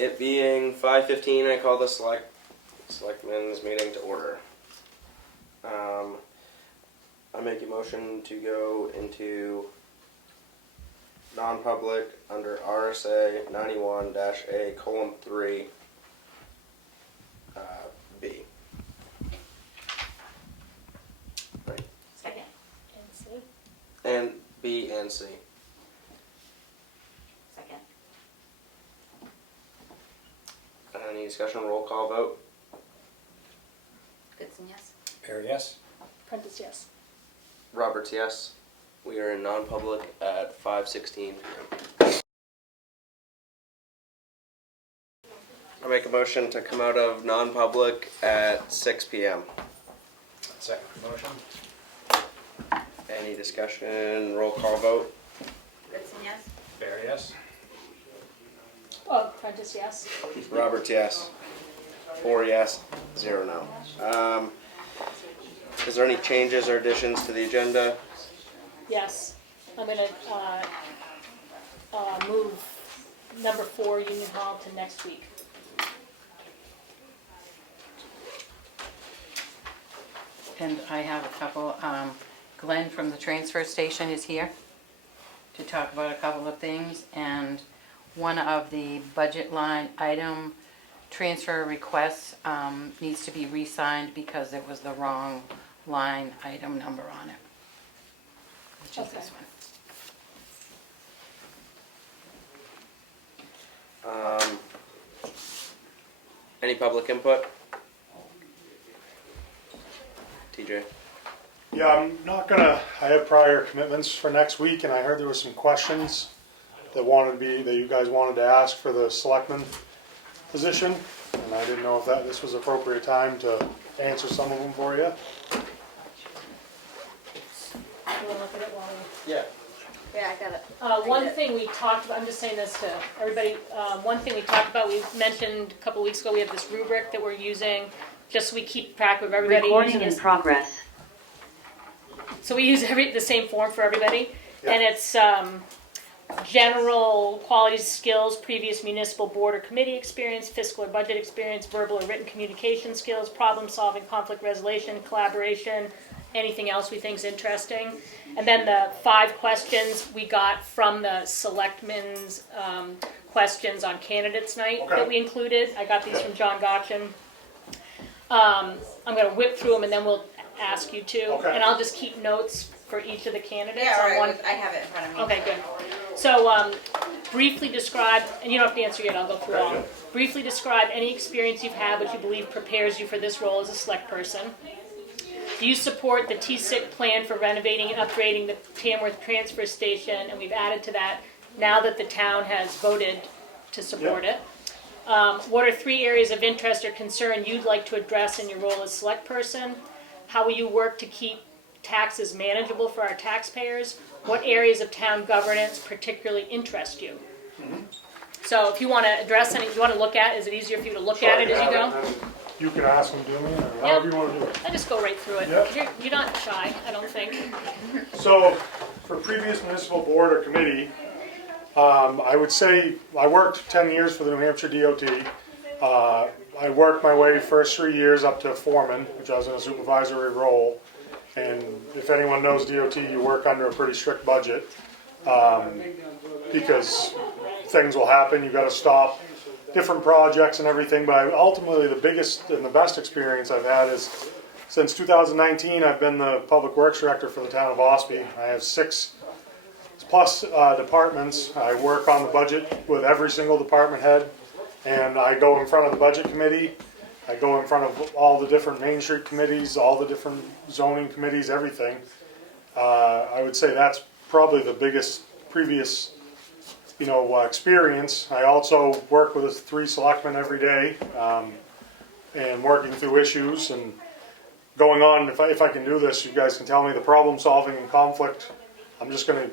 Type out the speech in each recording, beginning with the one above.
It being 5:15, I call the Selectmen's meeting to order. I make a motion to go into non-public under RSA 91-A:3 B. Right. Second. And C. And B and C. Second. Any discussion? Roll call vote. Goodson, yes. Perry, yes. Prentice, yes. Roberts, yes. We are in non-public at 5:16 p.m. I make a motion to come out of non-public at 6 p.m. Second motion. Any discussion? Roll call vote. Goodson, yes. Perry, yes. Oh, Prentice, yes. Roberts, yes. 4 yes, 0 no. Is there any changes or additions to the agenda? Yes. I'm going to move number 4, Union Hall, to next week. And I have a couple. Glenn from the transfer station is here to talk about a couple of things, and one of the budget line item transfer requests needs to be re-signed because it was the wrong line item number on it, which is this one. Any public input? TJ? Yeah, I'm not gonna, I have prior commitments for next week, and I heard there were some questions that you guys wanted to ask for the selectman position, and I didn't know if this was appropriate time to answer some of them for you. You want to look at it while we... Yeah. Yeah, I got it. One thing we talked about, I'm just saying this to everybody, one thing we talked about, we mentioned a couple weeks ago, we have this rubric that we're using, just so we keep track of everybody. Recording in progress. So we use the same form for everybody, Yeah. and it's general qualities, skills, previous municipal board or committee experience, fiscal or budget experience, verbal or written communication skills, problem solving, conflict resolution, collaboration, anything else we think is interesting. And then the 5 questions we got from the Selectmen's questions on candidates night that we included. I got these from John Gotchin. I'm going to whip through them and then we'll ask you to. Okay. And I'll just keep notes for each of the candidates. Yeah, on right. one. I have it in front of me. Okay, good. So briefly describe, and you don't have to answer yet, I'll go through all. Okay. Briefly describe any experience you've had which you believe prepares you for this role as a select person. Do you support the TSIC plan for renovating and upgrading the Tamworth transfer station? And we've added to that now that the town has voted to support it. What are 3 areas of interest or concern you'd like to address in your role as select person? How will you work to keep taxes manageable for our taxpayers? What areas of town governance particularly interest you? So if you want to address any, you want to look at, is it easier for you to look at it as you go? You can ask them to me, or however you want to do it. I just go right through it. Yep. You're not shy, I don't think. So, for previous municipal board or committee, I would say I worked 10 years for the New Hampshire DOT. I worked my way first 3 years up to foreman, which I was in a supervisory role. And if anyone knows DOT, you work under a pretty strict budget because things will happen. You've got to stop different projects and everything. But ultimately, the biggest and the best experience I've had is since 2019, I've been the public works director for the town of Ospey. I have 6+ departments. I work on the budget with every single department head, and I go in front of the budget committee. I go in front of all the different Main Street committees, all the different zoning committees, everything. I would say that's probably the biggest previous, experience. I also work with 3 selectmen every day, and working through issues and going on. If I can do this, you guys can tell me the problem solving and conflict. I'm just going to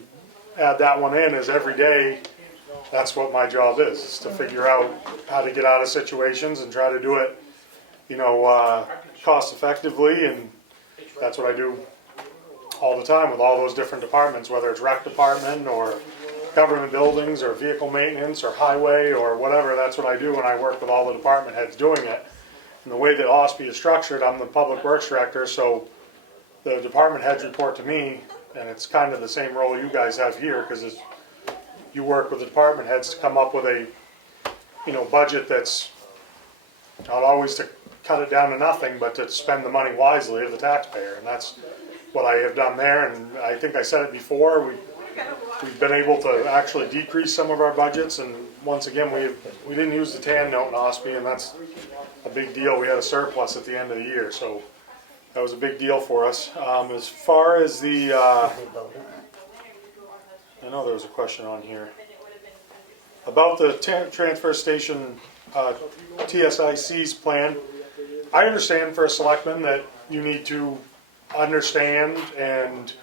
add that one in as every day. That's what my job is to figure out how to get out of situations and try to do it, cost effectively, and that's what I do all the time with all those different departments, whether it's rec department or government buildings or vehicle maintenance or highway or whatever, that's what I do when I work with all the department heads doing it. And the way that OSPI is structured, I'm the public works director, so the department heads report to me, and it's kind of the same role you guys have here, because you work with the department heads to come up with a, budget that's not always to cut it down to nothing, but to spend the money wisely of the taxpayer, and that's what I have done there. And I think I said it before, we've been able to actually decrease some of our budgets, and once again, we didn't use the TAN note in OSPI, and that's a big deal. We had a surplus at the end of the year, so that was a big deal for us. As far as the, I know there was a question on here about the transfer station TSIC's plan. I understand for a selectman that you need to understand and,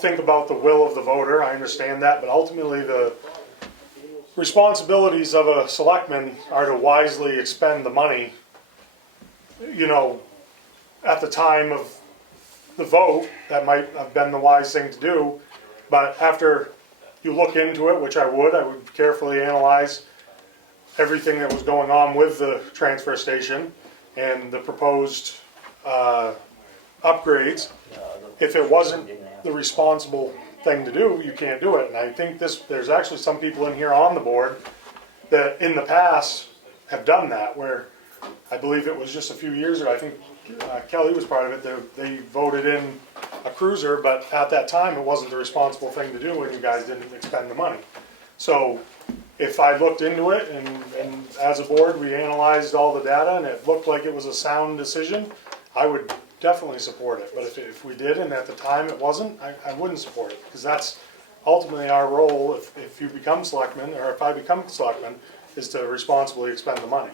think about the will of the voter. I understand that, but ultimately the responsibilities of a selectman are to wisely expend the money, at the time of the vote. That might have been the wise thing to do, but after you look into it, which I would carefully analyze everything that was going on with the transfer station and the proposed upgrades. If it wasn't the responsible thing to do, you can't do it. And I think there's actually some people in here on the board that in the past have done that, where I believe it was just a few years ago, I think Kelly was part of it, they voted in a cruiser, but at that time it wasn't the responsible thing to do when you guys didn't expend the money. So if I looked into it and as a board we analyzed all the data and it looked like it was a sound decision, I would definitely support it. But if we did and at the time it wasn't, I wouldn't support it, because that's ultimately our role if you become selectman, or if I become selectman, is to responsibly expend the money.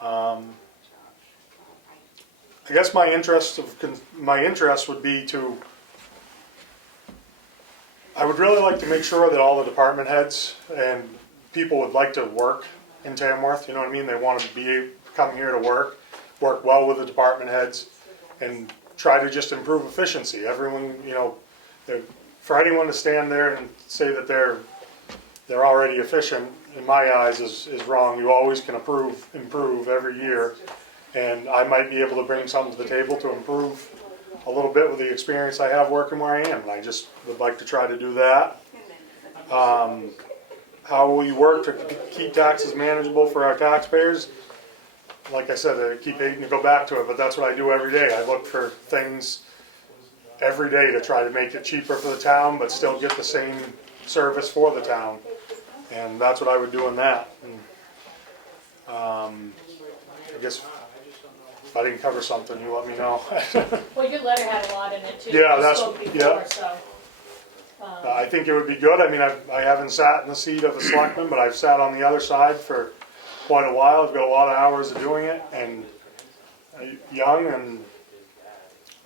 I guess my interest would be to, I would really like to make sure that all the department heads and people would like to work in Tamworth, you know what I mean? They want to come here to work well with the department heads, and try to just improve efficiency. Everyone, for anyone to stand there and say that they're already efficient, in my eyes, is wrong. You always can improve every year, and I might be able to bring something to the table to improve a little bit with the experience I have working where I am, and I just would like to try to do that. How will you work to keep taxes manageable for our taxpayers? Like I said, I keep hating to go back to it, but that's what I do every day. I look for things every day to try to make it cheaper for the town, but still get the same service for the town. And that's what I would do in that. And, I guess if I didn't cover something, you let me know. Well, your letter had a lot in it too. Yeah, We that's- spoke before, yeah. so. I think it would be good. I mean, I haven't sat in the seat of a selectman, but I've sat on the other side for quite a while. I've got a lot of hours of doing it, and young, and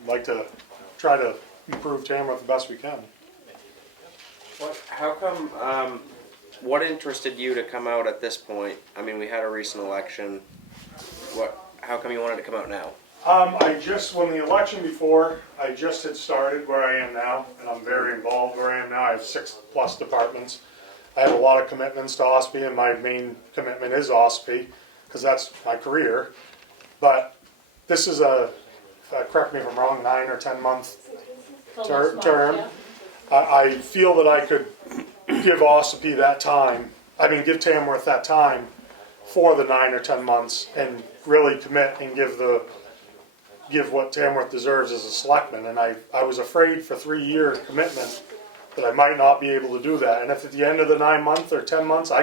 I'd like to try to improve Tamworth the best we can. How come, what interested you to come out at this point? I mean, we had a recent election. How come you wanted to come out now? When the election before, I just had started where I am now, and I'm very involved where I am now. I have 6+ departments. I have a lot of commitments to OSPI, and my main commitment is OSPI, because that's my career. But this is correct me if I'm wrong, 9 or 10 month term. Yeah. I feel that I could give OSPI that time, give Tamworth that time for the 9 or 10 months and really commit and give what Tamworth deserves as a selectman. And I was afraid for 3-year commitment that I might not be able to do that. And if at the end of the 9 months or 10 months I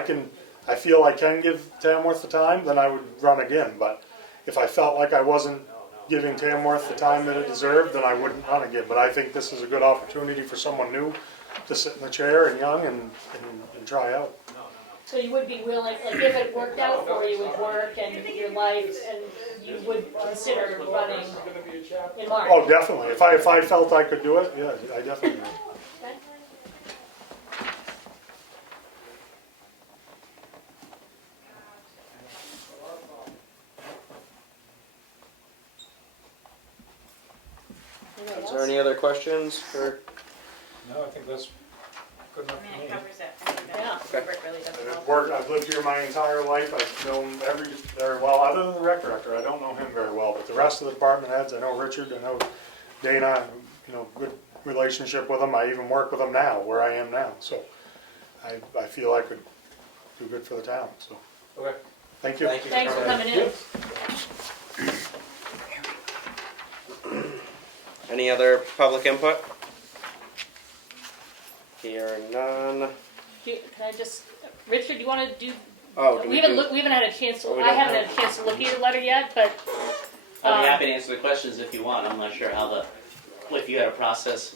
feel I can give Tamworth the time, then I would run again. But if I felt like I wasn't giving Tamworth the time that it deserved, then I wouldn't run again. But I think this is a good opportunity for someone new to sit in the chair and young and try out. So you would be willing, like if it worked out for you with work and your life, and you would consider running in March? Oh, definitely. If I felt I could do it, yeah, I definitely would. Okay. Anyone Is else? there any other questions for? No, I think that's Good enough I for mean, me. it covers it. I think Yeah. that Rick really does I've well. worked, I've lived here my entire life, I've known very well, other than the rec director, I don't know him very well, but the rest of the department heads, I know Richard, I know Dana, you know, good relationship with them, I even work with them now, where I am now, so I feel I could do good for the town, so, Okay. thank you. Thank you. Thanks for coming in. Any other public input? Here none. Can I just, Richard, you want to do? Oh, do We haven't had a chance to. Oh, we I don't haven't have- had a chance to look at your letter yet, but I'd be happy to answer the questions if you want. I'm not sure how if you had a process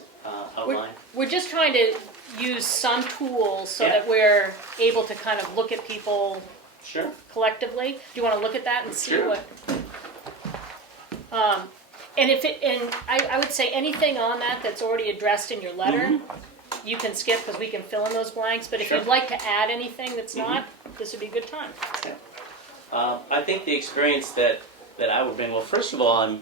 outlined. we're just trying to use some tools so Yeah. that we're able to kind of look at people Sure. collectively. Do you want to look at that and see Sure. what? And I would say anything on that that's already addressed in your letter, you can skip because we can fill in those blanks. But if Sure. you'd like to add anything that's not, this would be a good time. I think the experience that I would bring, well, first of all,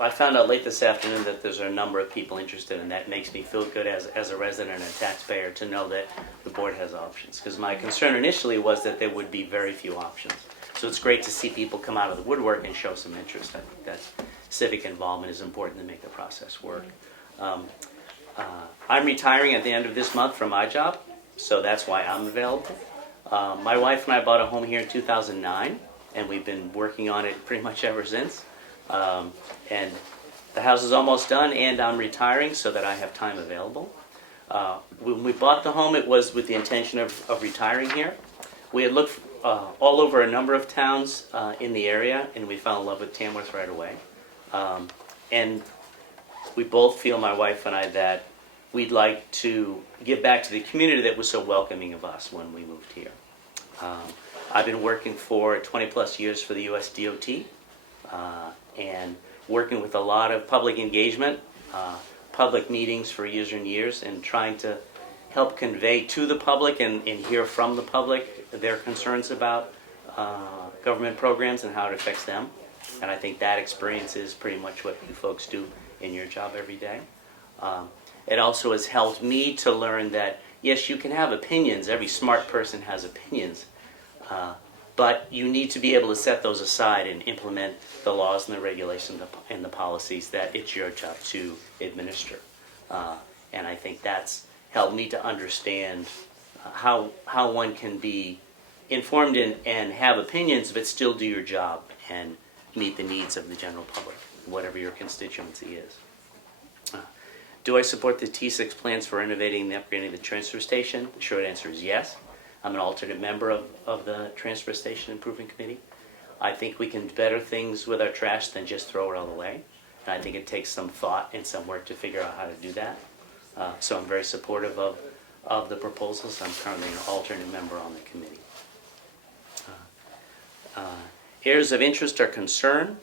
I found out late this afternoon that there's a number of people interested, and that makes me feel good as a resident and a taxpayer to know that the board has options. Because my concern initially was that there would be very few options. So it's great to see people come out of the woodwork and show some interest. I think that civic involvement is important to make the process work. I'm retiring at the end of this month from my job, so that's why I'm available. My wife and I bought a home here in 2009, and we've been working on it pretty much ever since. And the house is almost done, and I'm retiring so that I have time available. When we bought the home, it was with the intention of retiring here. We had looked all over a number of towns in the area, and we fell in love with Tamworth right away. And we both feel, my wife and I, that we'd like to give back to the community that was so welcoming of us when we moved here. I've been working for 20 plus years for the US DOT and working with a lot of public engagement, public meetings for years and years, and trying to help convey to the public and hear from the public their concerns about government programs and how it affects them. And I think that experience is pretty much what you folks do in your job every day. It also has helped me to learn that, yes, you can have opinions. Every smart person has opinions. But you need to be able to set those aside and implement the laws and the regulations and the policies that it's your job to administer. And I think that's helped me to understand how one can be informed and have opinions but still do your job and meet the needs of the general public, whatever your constituency is. Do I support the T6 plans for renovating and upgrading the transfer station? The short answer is yes. I'm an alternate member of the Transfer Station Improvement Committee. I think we can do better things with our trash than just throw it all away. And I think it takes some thought and some work to figure out how to do that. So I'm very supportive of the proposals. I'm currently an alternate member on the committee. Areas of interest or concern.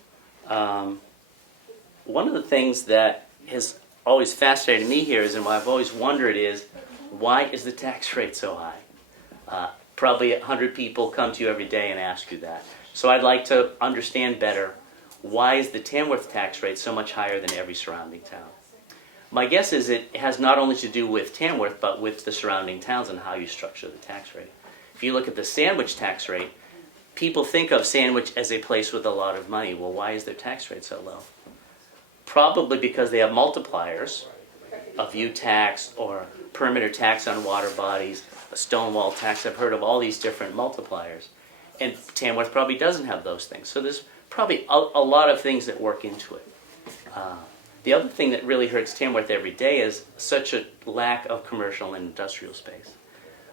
One of the things that has always fascinated me here is, and what I've always wondered is, why is the tax rate so high? Probably 100 people come to you every day and ask you that. So I'd like to understand better, why is the Tamworth tax rate so much higher than every surrounding town? My guess is it has not only to do with Tamworth, but with the surrounding towns and how you structure the tax rate. If you look at the Sandwich tax rate, people think of Sandwich as a place with a lot of money. Well, why is their tax rate so low? Probably because they have multipliers, a view tax or perimeter tax on water bodies, a stone wall tax. I've heard of all these different multipliers. And Tamworth probably doesn't have those things. So there's probably a lot of things that work into it. The other thing that really hurts Tamworth every day is such a lack of commercial and industrial space.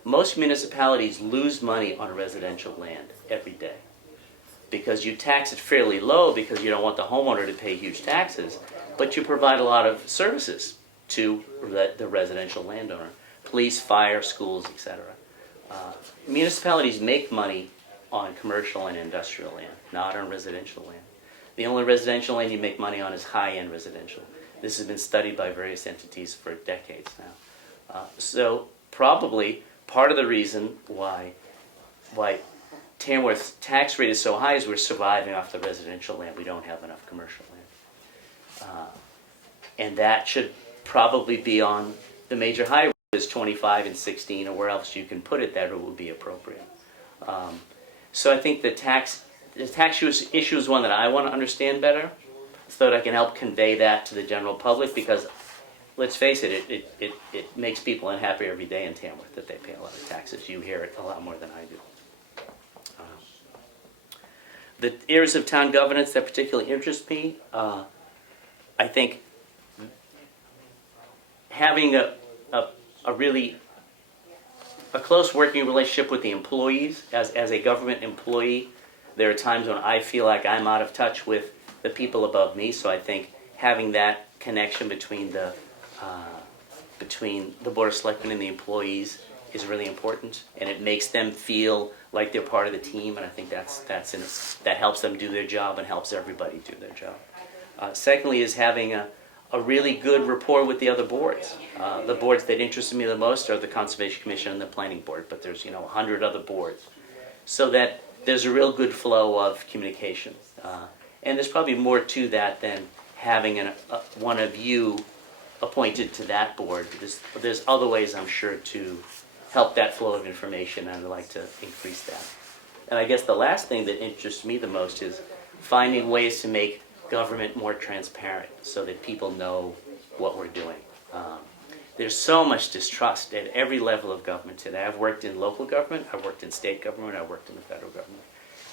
Most municipalities lose money on residential land every day because you tax it fairly low because you don't want the homeowner to pay huge taxes, but you provide a lot of services to the residential landowner. Police, fire, schools, etc. Municipalities make money on commercial and industrial land, not on residential land. The only residential land you make money on is high-end residential. This has been studied by various entities for decades now. So probably part of the reason why Tamworth's tax rate is so high is we're surviving off the residential land. We don't have enough commercial land. And that should probably be on the major highway. is 25 and 16, or where else you can put it that it would be appropriate. So I think the tax issue is one that I want to understand better, so that I can help convey that to the general public, because let's face it, it makes people unhappy every day in Tamworth that they pay a lot of taxes. You hear it a lot more than I do. The areas of town governance that particularly interest me, I think having a really close working relationship with the employees. As a government employee, there are times when I feel like I'm out of touch with the people above me, so I think having that connection between the Board of Selectmen and the employees is really important, and it makes them feel like they're part of the team, and I think that helps them do their job and helps everybody do their job. Secondly is having a really good rapport with the other boards. The boards that interest me the most are the Conservation Commission and the Planning Board, but there's 100 other boards, so that there's a real good flow of communication. And there's probably more to that than having one of you appointed to that board. There's other ways, I'm sure, to help that flow of information, and I'd like to increase that. And I guess the last thing that interests me the most is finding ways to make government more transparent so that people know what we're doing. There's so much distrust at every level of government today. I've worked in local government, I've worked in state government, I've worked in the federal government.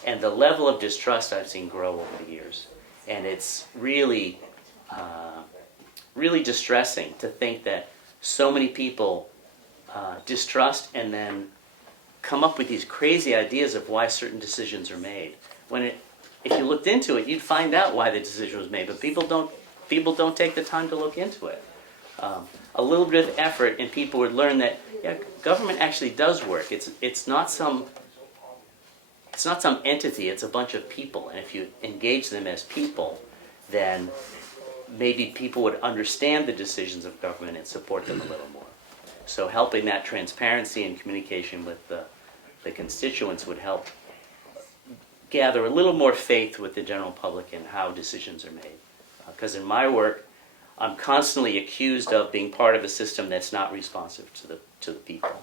And the level of distrust I've seen grow over the years. And it's really, really distressing to think that so many people distrust and then come up with these crazy ideas of why certain decisions are made. If you looked into it, you'd find out why the decision was made, but people don't take the time to look into it. A little bit of effort, and people would learn that government actually does work. It's not some entity. It's a bunch of people, and if you engage them as people, then maybe people would understand the decisions of government and support them a little more. So helping that transparency and communication with the constituents would help gather a little more faith with the general public in how decisions are made. Because in my work, I'm constantly accused of being part of a system that's not responsive to the people.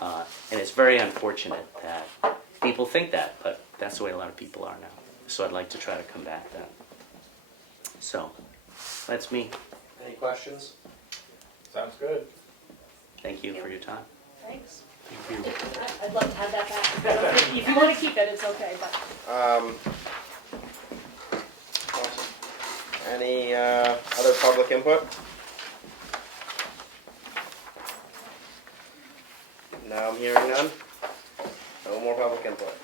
And it's very unfortunate that people think that, but that's the way a lot of people are now. So I'd like to try to combat that. So, that's me. Any questions? Sounds good. Thank you for your time. Thanks. Thank you. I'd love to have that back. If you want to keep it, it's okay, but. Awesome. Any other public input? Now I'm hearing none. No more public input.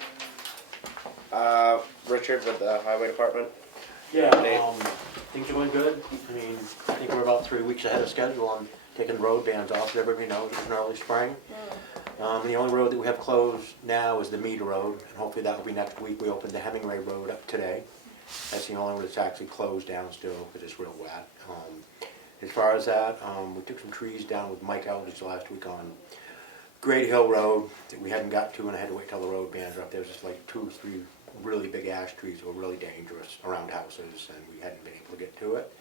Richard with the Highway Department. Yeah, Nate? things are going good. I mean, I think we're about 3 weeks ahead of schedule on taking the road bans off. Everybody knows it's an early spring. The only road that we have closed now is the Meter Road, and hopefully that will be next week. We opened the Hemingway Road up today. That's the only road that's actually closed down still because it's real wet. As far as that, we took some trees down with Mike Eldridge last week on Great Hill Road that we hadn't got to, and I had to wait till the road bans were up. There was just like 2 or 3 really big ash trees that were really dangerous around houses, and we hadn't been able to get to it.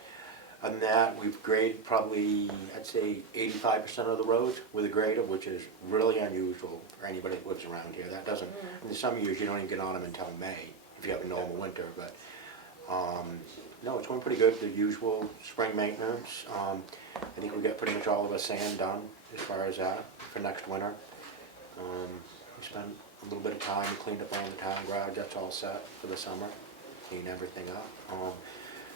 Other than that, we've graded probably, I'd say, 85% of the roads with a grader, which is really unusual for anybody that lives around here. That doesn't, in some years you don't even get on them until May, if you have a normal winter, but no, it's going pretty good. The usual spring maintenance. I think we got pretty much all of our sand done as far as that for next winter. We spent a little bit of time, cleaned up around the town garage. That's all set for the summer. Clean everything up.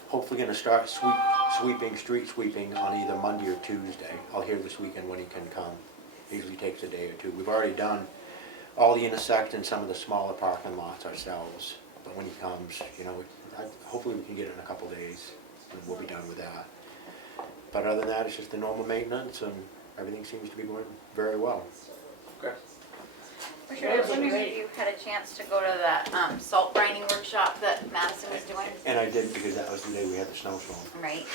Hopefully going to start street sweeping on either Monday or Tuesday. I'll hear this weekend when he can come. Usually takes a day or two. We've already done all the intersections, some of the smaller parking lots ourselves. But when he comes, hopefully we can get it in a couple days, and we'll be done with that. But other than that, it's just the normal maintenance, and everything seems to be going very well. Okay. Richard, I was wondering if you had a chance to go to that salt grinding workshop that Madison was doing. And I did, because that was the day we had the snowstorm. Right.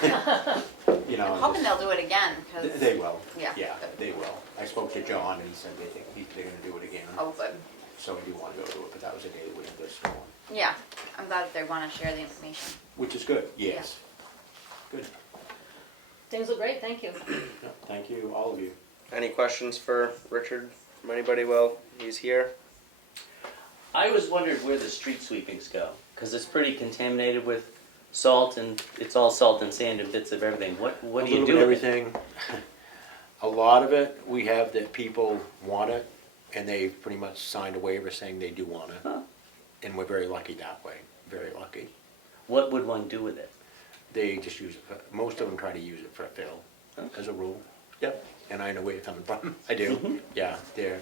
I'm hoping they'll do it again, because. They will. Yeah. Yeah, they will. I spoke to John, and he said they're going to do it again. Oh, good. So I do want to go to it, but that was the day that we had the storm. Yeah, I'm glad that they want to share the information. Which is good, yes. Good. Things look great, thank you. Yeah, thank you, all of you. Any questions for Richard from anybody while he's here? I always wondered where the street sweepings go, because it's pretty contaminated with salt, and it's all salt and sand and bits of everything. What A do little you bit do of with it? everything. A lot of it, we have that people want it, and they've pretty much signed a waiver saying they do want it. Huh. And we're very lucky that way, very lucky. What would one do with it? They just use it for, most of them try to use it for a fill, as a rule. Yep, and I know where you're coming from. I do, yeah, they're,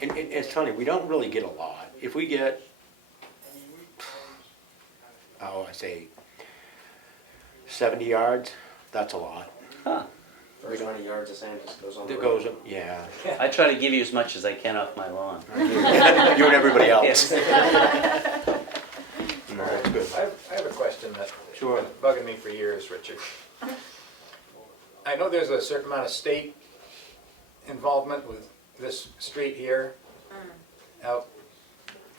and it's funny, we don't really get a lot. If we get, I say 70 yards, that's a lot. Huh. First 20 yards of sand just goes on the It road. goes up, yeah. I try to give you as much as I can off my lawn. You and everybody else. Yes. No, that's good. I have a question that's Sure. been bugging me for years, Richard. I know there's a certain amount of state involvement with this street here out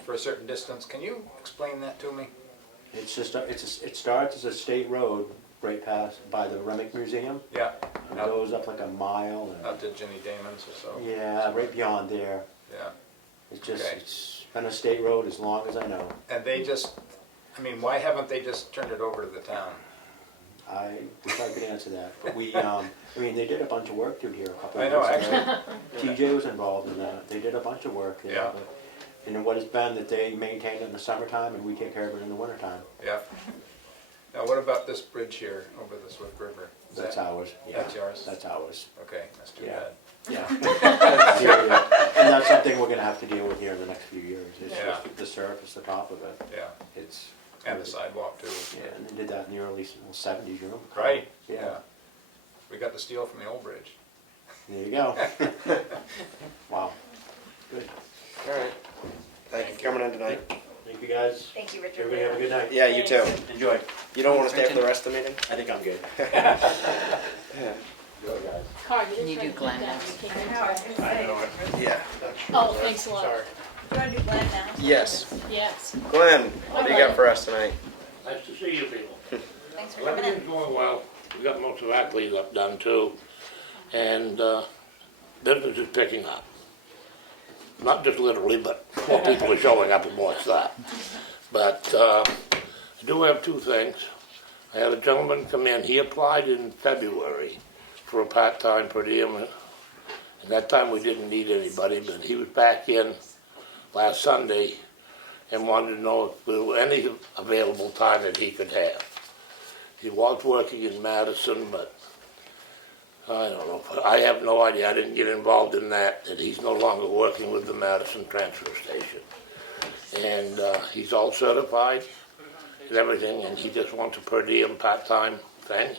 for a certain distance. Can you explain that to me? It's just, it starts as a state road right past, by the Remick Museum. Yeah, And it goes up like a mile and, out to Ginny Damon's or so. yeah, right beyond there. Yeah, It's just, Okay. it's been a state road as long as I know. and they just, I mean, why haven't they just turned it over to the town? I wish I could answer that, but we, I mean, they did a bunch of work through here a couple I of know, years ago. actually. TJ was involved in that, they did a bunch of work there. Yeah. but- And what it's been that they maintain it in the summertime and we take care of it in the wintertime. Yeah. Now, what about this bridge here over the Swift River? Is That's that- ours, yeah. That's yours? That's ours, Okay, that's too Yeah. bad. yeah. Yeah. And that's something we're gonna have to deal with here in the next few years. It's Yeah. just the surface, the top of it. Yeah, It's. and the sidewalk too. Yeah, and they did that in the early 70s, you know? Right, Yeah. yeah. We got the steel from the old bridge. There you go. Wow. Good. Alright. Thank you for coming in tonight. Thank you, guys. Thank you, Richard. Everybody have a good night. Yeah, you too. Enjoy. You don't want to stay for the rest of the meeting? I think I'm good. Yeah. Good, guys. Carl, Can you didn't do write Glenn that down. next? You came in I know, I was today. gonna say. Yeah. Oh, thanks a lot. Sorry. Do you wanna do Glenn now? Yes. Yes. Glenn, what do you got for us tonight? Nice to see you people. Thanks for coming in. Everything's going well. We got most of our cleanup done too. And business is picking up. Not just literally, but more people are showing up and more stuff. But I do have two things. I had a gentleman come in. He applied in February for a part-time per diem. And that time we didn't need anybody, but he was back in last Sunday and wanted to know if there were any available time that he could have. He was working in Madison, but I don't know. I have no idea. I didn't get involved in that he's no longer working with the Madison transfer station. And he's all certified and everything, and he just wants a per diem part-time thing.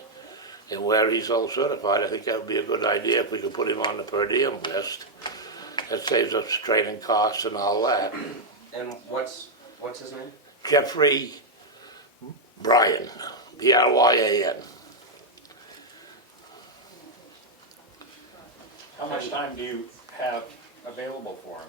And where he's all certified, I think that would be a good idea if we could put him on the per diem list. That saves us training costs and all that. And what's his name? Jeffrey Bryan, Bryan. How much time do you have available for him?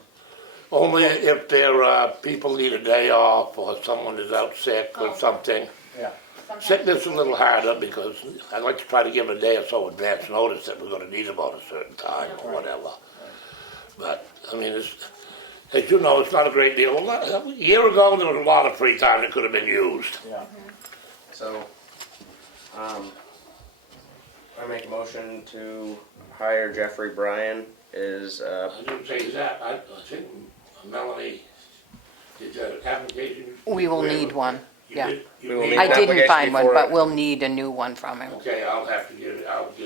Only if people need a day off or someone is out sick or something. Yeah. Sickness is a little harder because I like to try to give a day or so advance notice that we're gonna need about a certain time or whatever. But, I mean, as you know, it's not a great deal. A year ago, there was a lot of free time that could have been used. Yeah. So, I make a motion to hire Jeffrey Bryan as, I didn't say that, I think Melanie, did that application? We will need one, You yeah. did- you We will need need I an one? didn't application find one, before- but we'll need a new one from him. Okay, I'll get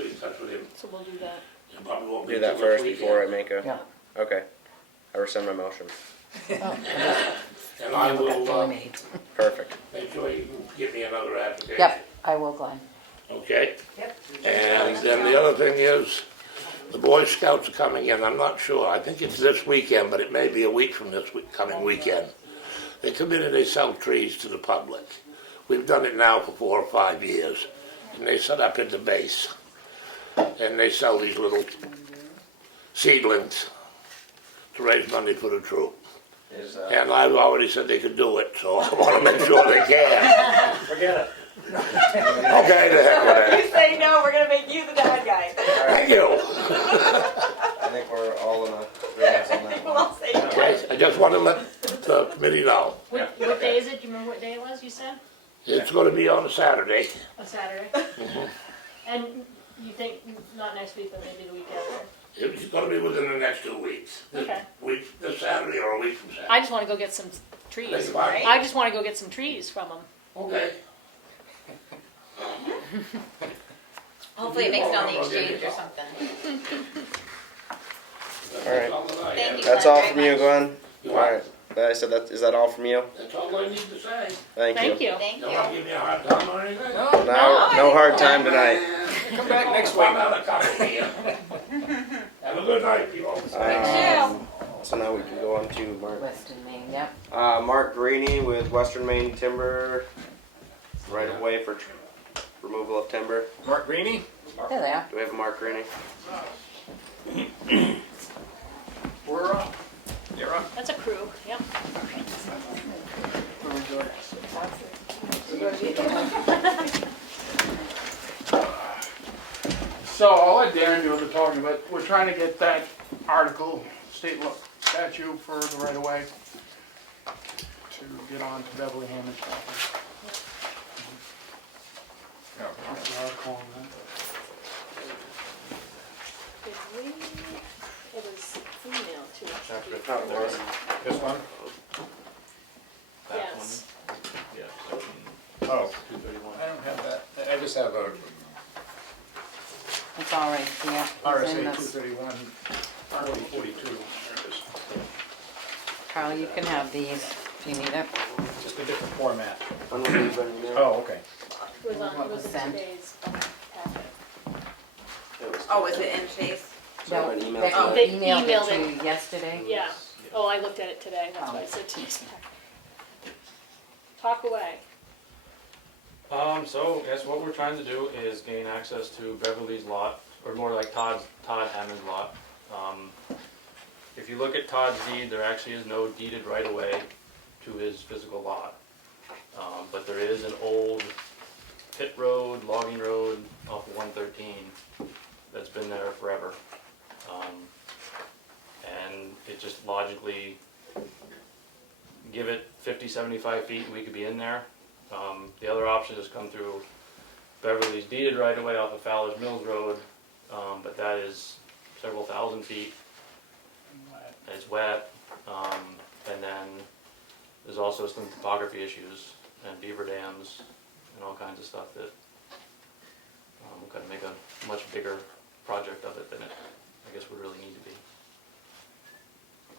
in touch with him. So we'll do that. It probably won't be do that till this first before I weekend. make a, Yeah. okay. I rescind my motion. And I Got will, fully made. Perfect. make sure you can give me another application. Yep, I will, Glenn. Okay? And then the other thing is, the Boy Scouts are coming in, I'm not sure, I think it's this weekend, but it may be a week from this coming weekend. They come in and they sell trees to the public. We've done it now for 4 or 5 years, and they set up at the base. And they sell these little seedlings to raise money for the troop. Is, And I've already said they could do it, so I wanna make sure they can. Forget it. Okay, the heck with that. You say no, we're gonna make you the bad guy. Thank you. think we're all in agreement on that one. Well, say it. Okay, I just want to let the committee know. What day is it? Do you remember what day it was, you said? It's gonna be on a Saturday. A Saturday? And you think, not next week, but maybe the week after? It's gonna be within the next 2 weeks. Okay. This Saturday or a week from I Saturday. just wanna go get some trees. Thank you, Mike. I just wanna go get some trees from them. Okay. Hopefully it makes it on the exchange or something. All right. Thank you, That's Glenn, all very from you, much. Glenn? You All what? right. I said that, is that all from you? That's all I need to say. Thank you. Thank you. Thank Don't you. want to give me a hard time or anything? No, No hard time tonight. come back next Well, week. now that comes to you. Have a good night, people. So now we can go on to Mark. Western Maine, yep. Mark Greeny with Western Maine Timber, right of way for removal of timber. Mark Greeny? There they are. Do we have a Mark Greeny? We're up. You're up. That's a crew, yep. So I'll let Darren do the talking, but we're trying to get that article, state law statute for the right of way to get on to Beverly Hammond's property. What's the article on that? Did we, it was emailed to us. Oh, there is. This one? Yes. Oh. I don't have that. I just have a It's all right here. It's in RSA this. 231, 4042. Carl, you can have these if you need it. Just a different format. When will these run you now? Oh, okay. It was on, it was in Sent. today's packet. It was- Oh, is it in Chase? So an email. They to They you? emailed emailed it to you yesterday. Yeah. Oh, I looked at it today, that's why I said today's packet. Talk away. So, yes, what we're trying to do is gain access to Beverly's lot, or more like Todd Hammond's lot. If you look at Todd's deed, there actually is no deeded right of way to his physical lot. But there is an old pit road, logging road off of 113 that's been there forever. And it just logically, give it 50, 75 feet and we could be in there. The other option is come through Beverly's deeded right away off of Fowler's Mills Road, but that is several thousand feet. It's wet, and then there's also some topography issues and beaver dams and all kinds of stuff that could make a much bigger project of it than it, I guess, would really need to be.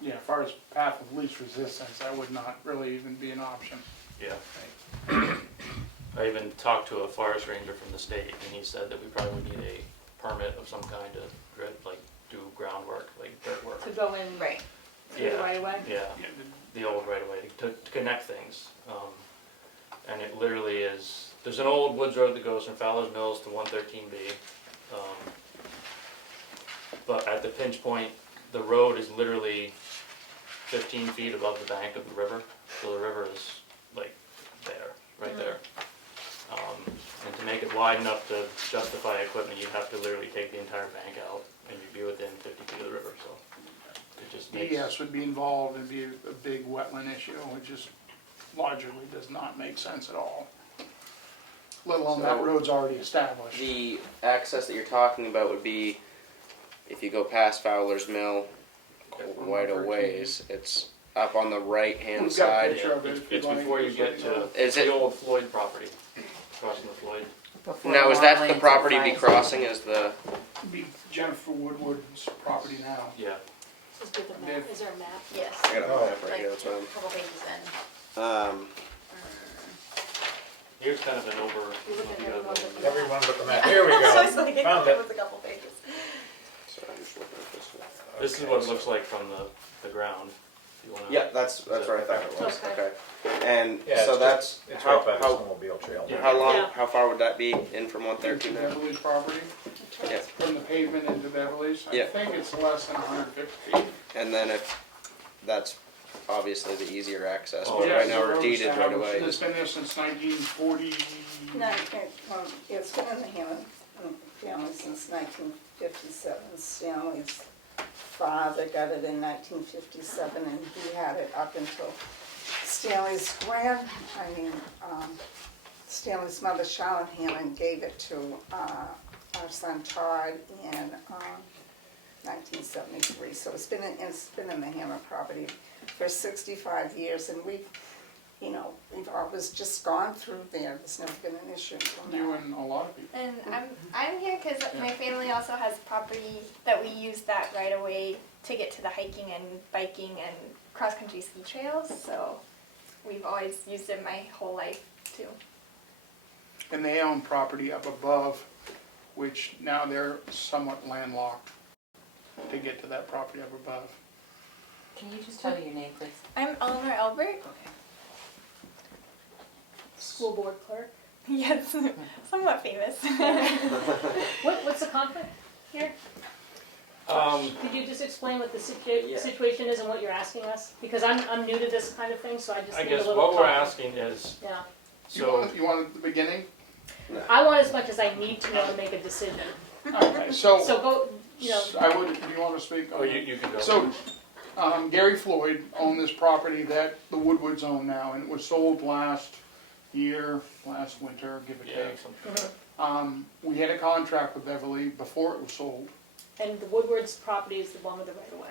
Yeah, as far as path of least resistance, that would not really even be an option. Yeah. I even talked to a forest ranger from the state, and he said that we probably would need a permit of some kind to, like, do groundwork, like dirt work. To go in Right. through the right away? Yeah, the old right of way to connect things. And it literally is, there's an old woods road that goes from Fowler's Mills to 113B. But at the pinch point, the road is literally 15 feet above the bank of the river. So the river is like there, right there. And to make it wide enough to justify equipment, you'd have to literally take the entire bank out and you'd be within 50 feet of the river, so it just makes. DES would be involved and be a big wetland issue, which just logically does not make sense at all. Let alone that So- road's already established. The access that you're talking about would be if you go past Fowler's Mill quite a ways. It's up on the right-hand We've got a side. picture of it if you'd It's like. before you get to Is it- the old Floyd property, crossing the Floyd. Before Now, is that the Lane's property to be advised. crossing? Is the It'd be Jennifer Woodward's property now. Yeah. Let's get the map. Is there a map? Yes. I got a Oh, map right here. That's what A couple pages in. I'm. Here's kind of an over. You look at you everyone know, with the Everyone but the map. Here we So go. it's like, Found it it. was a couple pages. Sorry, I'm just looking at this one. This is what it looks like from the ground. If you wanna. Yeah, that's what I thought it was. Okay. Okay. And Yeah, so it's that's It's how right by the how snowmobile trail. Yeah. how long? Yeah. How far would that be in from Into 113 now? Beverly's property, Yeah. from the pavement into Beverly's. I Yeah. think it's less than 150 feet. And then if that's obviously the easier access, Oh, but Yeah, right now the we're road's deeded right established. away. It's been there since 1940. No, it's been in the Hammond family since 1957. Stanley's father got it in 1957, and he had it up until Stanley's Stanley's mother, Charlotte Hammond, gave it to our son Todd in 1973. So it's been in the Hammond property for 65 years, and we've always just gone through there. There's never been an issue from You that. and a lot of people. And I'm here because my family also has property that we use that right away to get to the hiking and biking and cross-country ski trails. So we've always used it my whole life too. And they own property up above, which now they're somewhat landlocked to get to that property up above. Can you just tell me your name, please? I'm Eleanor Albert. Okay. School board clerk. Yes, somewhat famous. What's the conflict here? Could you just explain what the situation is and what you're asking us? Because I'm new to this kind of thing, so I just I need guess a little what we're talk. asking is, Yeah. so, You want at the beginning? I want as much as I need to know to make a decision. Okay, so So go, do you want to speak? oh, you can go. So, Gary Floyd owned this property that the Woodwards own now, and it was sold last winter, give or Yeah, take. something. We had a contract with Beverly before it was sold. And the Woodwards property is the one with the right of way.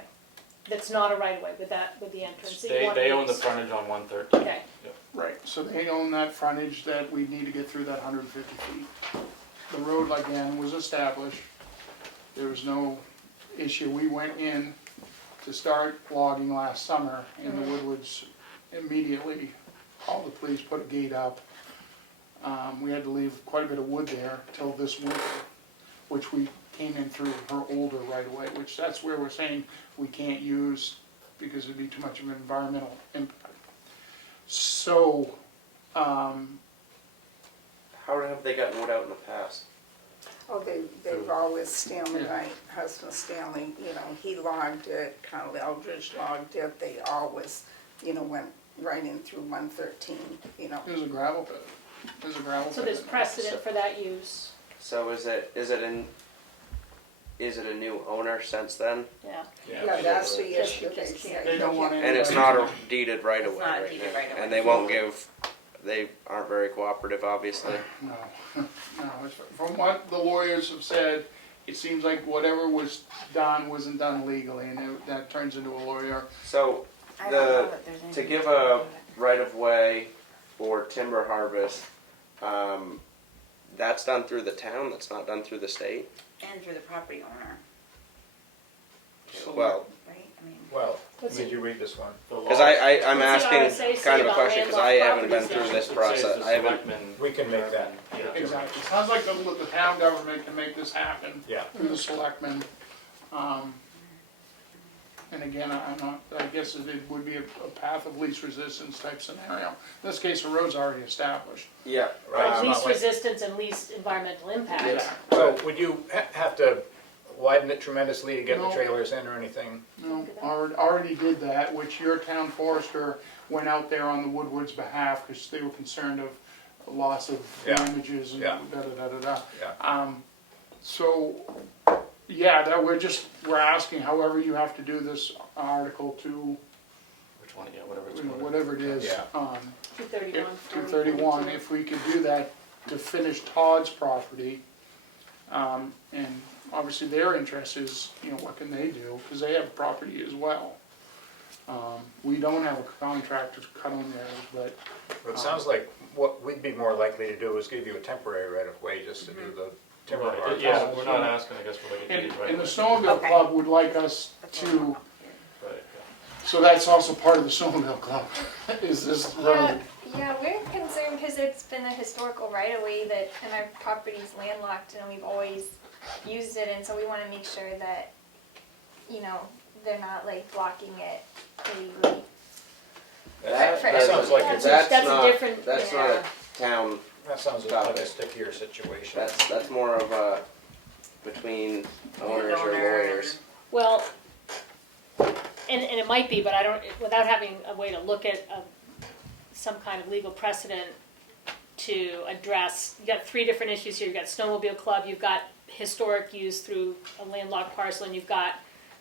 That's not a right of way with the entrance. that you want to They own the use. frontage on 113. Okay. Right, so they own that frontage that we need to get through that 150 feet. The road, again, was established. There was no issue. We went in to start logging last summer, and the Woodwards immediately called the police, put a gate up. We had to leave quite a bit of wood there till this winter, which we came in through her older right-of-way, which that's where we're saying we can't use because it'd be too much of an environmental impact. So, How have they gotten wood out in the past? Oh, they've always, Stanley, my husband Stanley, he logged it, Carl Eldridge logged it, they always, went right in through 113, there's a gravel pit. So there's precedent for that use. So is it a new owner since then? Yeah. Yeah, that's the Just- issue. just can't. They don't want And it's anybody- not a deeded right It's away not a right deeded now. right-of-way. And they aren't very cooperative, obviously. No, no, from what the lawyers have said, it seems like whatever was done wasn't done legally, and that turns into a lawyer. So I don't know that there's to anything give to a do. right of way for timber harvest, that's done through the town, that's not done through the state? And through the property owner, Well, right? I mean, Well, What's did it- you read this one? because I'm What's the asking RSA say kind of a about question, because I landlocked haven't been properties through now? this process. I haven't, Selectmen. We can make that. Yeah. Exactly. Sounds like the town government can make this happen Yeah. through the selectmen. And again, I guess it would be a path of least resistance type scenario. In this case, the road's already established. yeah. Right. Um, Least like- resistance and least environmental impact. Yeah. So would you have to widen it tremendously to get the No. trailers in or anything? No, already did that, which your town forester went out there on the Woodward's behalf because they were concerned of loss of Yeah. damages and Yeah. da-da-da-da-da. Yeah. So, yeah, that we're asking however you have to do this article to, Which one, yeah, whatever it's called. whatever it is. Yeah. 231. 231, if we could do that to finish Todd's property. And obviously their interest is, what can they do, because they have property as well. We don't have a contractor to cut on theirs, but It sounds like what we'd be more likely to do is give you a temporary right of way just to do the timber Right, harvest. yeah, we're not asking, I guess, for like a And deed right and the away. Snowmobile Okay. Club would like us to, Right, so that's also part of the Snowmobile Club, is this road. Yeah, we're concerned because it's been a historical right of way that, and our property's landlocked and we've always used it, and so we want to make sure that, they're not blocking it illegally. That For sounds like That's it's, a different. That's not a town, that sounds like a stickier situation. that's more of a between owners or lawyers. Well, and it might be, but I don't, without having a way to look at some kind of legal precedent to address, you've got three different issues here. You've got snowmobile club, you've got historic use through a landlocked parcel, and you've got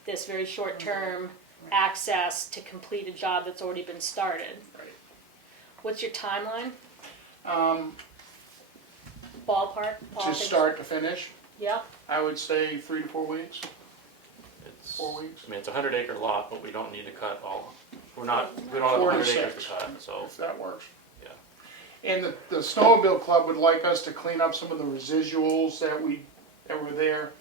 this very short-term access to complete a job that's already been started. Right. What's your timeline, Um, ballpark? all to things- start to finish, Yep, I would say 3 to 4 weeks. It's, 4 weeks. I mean, it's a 100-acre lot, but we don't need to cut all, we don't have 100 acres 46. to cut, so, If that works. yeah. And the snowmobile club would like us to clean up some of the residuals that were there.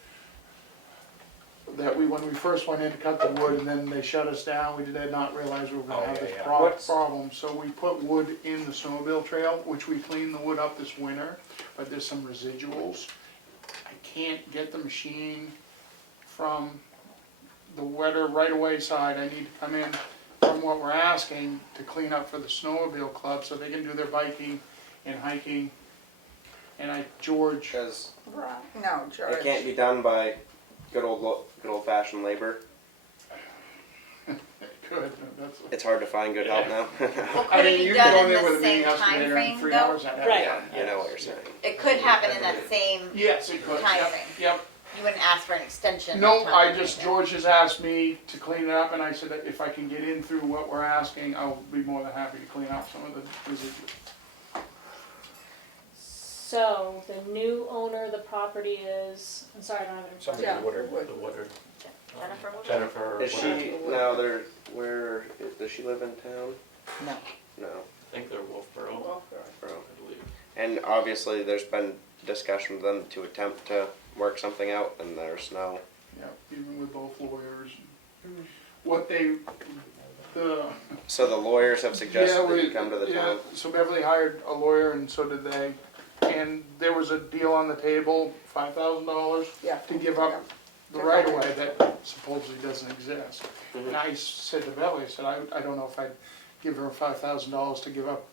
That when we first went in to cut the wood and then they shut us down, we did not realize we were gonna Oh, have yeah, this yeah. problem. So we put wood in the snowmobile trail, which we cleaned the wood up this winter, but there's some residuals. I can't get the machine from the wetter right-of-way side. I need to come in from what we're asking to clean up for the snowmobile club so they can do their biking and hiking. And George, Because Right. No, George. it can't be done by good old fashioned labor. good, that's. It's hard to find good help now. Well, I could it mean, be you can go done in there in with the a mini same excavator in timeframe 3 though? hours. I'd have it Right. done. Yeah, you know what you're saying. It could happen in that same, Yes, it could, Time yep, frame. yep. you wouldn't ask for an extension of No, time I to just, do it. George has asked me to clean it up, and I said that if I can get in through what we're asking, I'll be more than happy to clean up some of the residuals. so the new owner of the property is, I'm sorry, I don't have it in front of me. Somebody Yeah, Woodard. The Woodard. Jennifer would- Jennifer. Is Woodard. she now? Where does she live in town? No. No, I think they're Wolfboro, bro. I believe. And obviously, there's been discussion with them to attempt to work something out, and there's no. Yep, even with both lawyers. What they, the. So the lawyers have suggested that you come to the yeah, town. so Beverly hired a lawyer and so did they. And there was a deal on the table, $5,000 Yeah. to give up the right of way that supposedly doesn't exist. And I said to Beverly, I said, I don't know if I'd give her $5,000 to give up,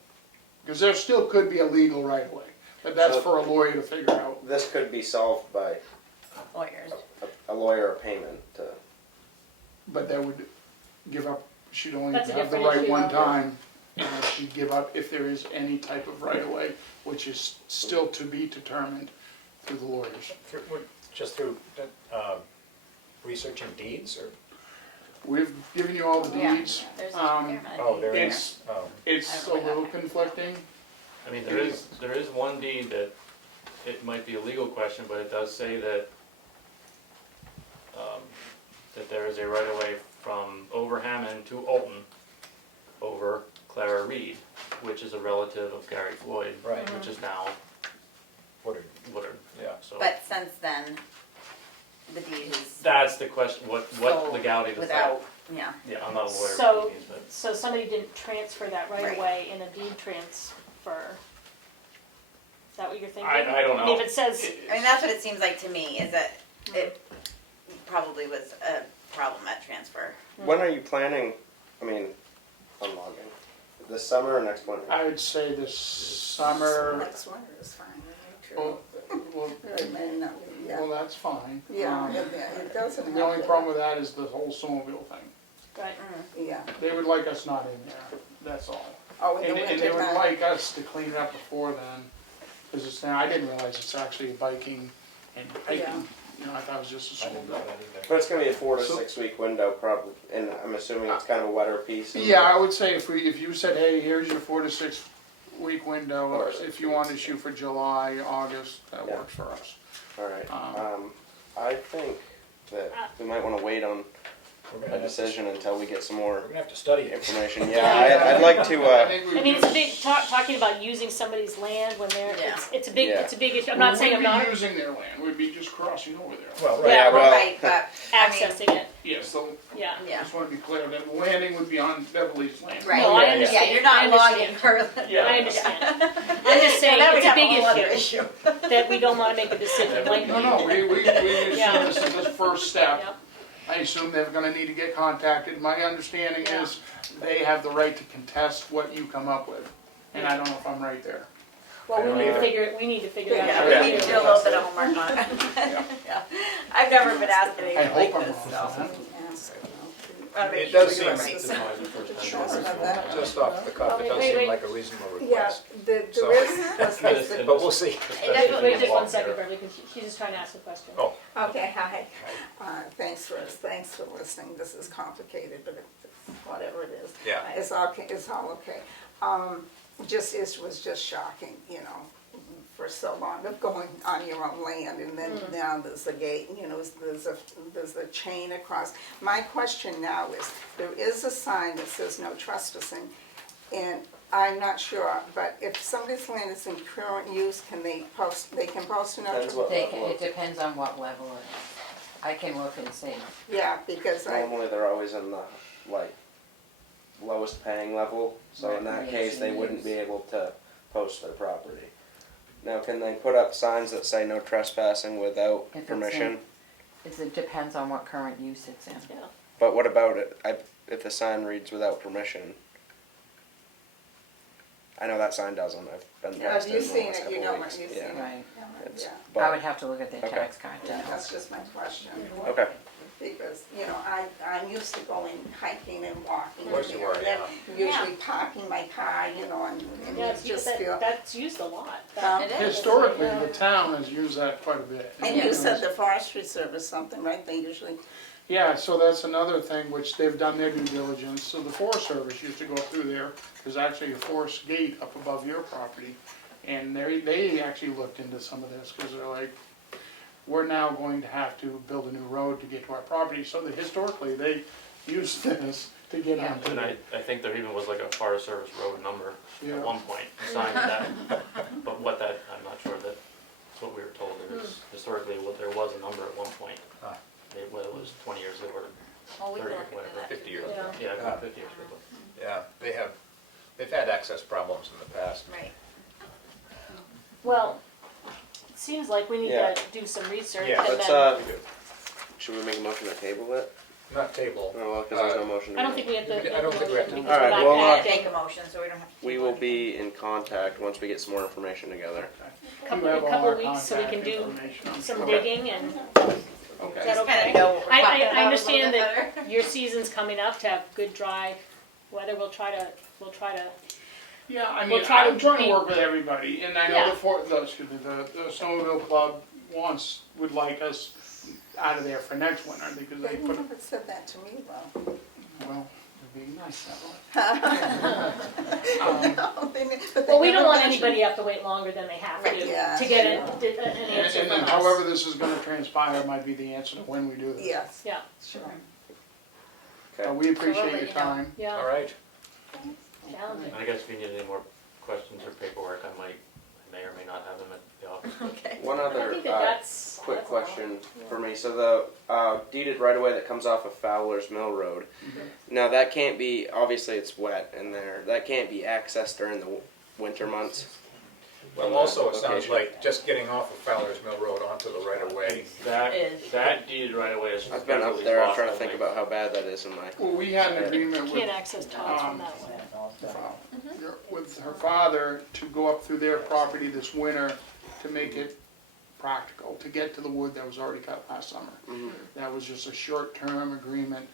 because there still could be a legal right of way, but that's So- for a lawyer to figure out. This could be solved by Lawyers. a lawyer payment to. But that would give up, she'd only That's a have the different right issue, one though. time. And then she'd give up if there is any type of right of way, which is still to be determined through the lawyers. Just through researching deeds, or? We've given you all the Yeah, deeds. there's a Um, fair amount of Oh, there deeds is, oh. It's a I don't know. little conflicting. I mean, there is one deed that, it might be a legal question, but it does say that, that there is a right of way from Overhammond to Alton over Clara Reed, which is a relative of Gary Floyd, Right. which is now Woodard, Woodard, yeah. so. But since then, the deed is That's the question, what sold legality does that? without, yeah. Yeah, I'm not a lawyer by So, any means, but. so somebody didn't transfer that right Right. away in a deed transfer. Is that what you're thinking? I don't mean, know. if it says, I mean, that's what it seems like to me, is that it probably was a problem at transfer. When are you planning? I mean, on logging. This summer or next winter? I would say this summer, Next winter is fine, well, well, It may not be, yeah. well, that's fine. Yeah, Um, it doesn't have The only to- problem with that is the whole snowmobile thing. right, Yeah. They would like us not in there, that's all. Oh, in the And they winter would time. like us to clean it up before then, because it's now, I didn't realize it's actually biking and Yeah. hiking. You know, I thought it was just a I didn't know snowmobile. that either. But it's gonna be a 4 to So- 6 week window, probably, and I'm assuming it's kind of a wetter piece. Yeah, I would say if you said, hey, here's your 4 to 6 week window, Or if you want to shoot for July, August, that Yeah. works for us. All right. Um, I think that we might want to wait on We're gonna a have to- decision until we get some more We're gonna have to study it. information. Yeah, I'd like to. I think we I mean, it's a big, just- talking about using somebody's land when they're, Yeah. it's a big, Yeah. it's a big issue. I'm not saying I'm We not wouldn't be using their land, we'd be just crossing over there. Well, Yeah, right, well- Right, but, I mean, accessing it, Yeah, so yeah. I just want to be clear that the landing would be on Beverly's land. right. No, I Yeah, understand. you're I not understand. logging her. Yeah. I understand. I'm just saying, That would it's a have big whole other issue, that we don't wanna make a decision lightly. No, we assume Yeah. this is the first step. Yep. I assume they're gonna need to get contacted. My understanding Yeah. is they have the right to contest what you come up with. And I don't know if I'm right there. Well, we don't need to either. figure it out. Yeah, Yeah. we need to do a little bit of homework on it. Yeah. I've never been asked I anything hope like I'm this, wrong so. on that. Ask, you know, Wanna make It sure does we do seem- right. It's probably the first time. Sure. that. Just off the cuff, it does Wait, seem wait. like a reasonable Yeah, request. there So- is, But we'll see. Wait just 1 second, Beverly, because she's just trying to ask a question. Oh. okay, hi. Thanks for listening. This is complicated, but it's whatever it is. Yeah. It's all okay. It was just shocking, you know, for so long of going on your own land, and then now there's a gate, you know, there's a chain across. My question now is, there is a sign that says no trespassing, and I'm not sure, but if somebody's land is in current use, can they post a no Depends trespassing? what level. It depends on what level it is. I can look and see. Yeah, because Normally they're always in the like lowest paying level, so in that Right. case they wouldn't be able to post their property. Now, can they put up signs that say no trespassing without If it's permission? It depends on what current use it's in. Yeah. But what about it? If the sign reads without permission? I know that sign doesn't. I've been past have it you in the seen last it? couple You know weeks. what you've Yeah. seen. Right. It's, Yeah. but, I would have to look at their Okay. tax card to Yeah, know. that's just my question. okay. Because, you know, I'm used to going hiking and walking. Of course you there, are, and then yeah. usually parking my car, you know, and Yeah, you it's just that, feel. that's used a lot. It is. Historically, the town has used that quite a bit. And you said the forestry service something, right? They usually, Yeah, so that's another thing which they've done their due diligence. So the Forest Service used to go through there. There's actually a forest gate up above your property. And they actually looked into some of this because they're like, we're now going to have to build a new road to get to our property. So that historically, they used this to get onto And it. I think there even was like a Forest Service road number Yeah. at one point assigned to that. But what that, I'm not sure that's what we were told. It was historically, there was a number at one point. Huh. Whether it was 20 years ago or Well, we 30 can or look into whatever. that. 50 years Yeah. ago. Yeah, about 50 years ago. Yeah, they've had access problems in the past. Right. Well, it seems like we need Yeah. to do some research Yeah, and Let's then, should we make a motion to table it? Not table. Oh, well, because there's no motion. to I don't make. think we have to. I don't think we have to. because All right, we're not well, I acting. make a motion, so we don't have to. We will be in contact once we get some more information together. You have all couple our weeks so we can contact do information, I'm some sure. digging and, is Okay. that okay? Kinda know what we're talking I about a understand little bit that better. your season's coming up to have good dry weather, we'll try to, Yeah, I We'll mean, try to I'm trying be- to work with everybody, and I know Yeah. the Snowmobile Club would like us out of there for next winter, because they they put, never said that to me, though. well, it'd be nice that way. well, we don't want anybody up to wait longer than they have Right, to, yeah, to get sure. an answer And from us. however this is gonna transpire might be the answer to when we do this. Yes, Yeah, sure. We appreciate So we'll let your you know. time. yeah, All right. challenging. And I guess if you need any more questions or paperwork, I may or may not have them at the office. but- Okay. One I other think that's. quick that's all. question for me. So the deeded right of way that comes off of Fowler's Mill Road. Now that can't be. Obviously, it's wet in there. That can't be accessed during the winter months. Well, also, it sounds like just getting off of Fowler's Mill Road onto the right of way. That deeded right away is. I've been up there. I'm trying to think about how bad that is in my. Well, we had an agreement with, Can't access Todd's from that way. with her father to go up through their property this winter to make it practical, to get to the wood that was already cut last summer. That was just a short-term agreement.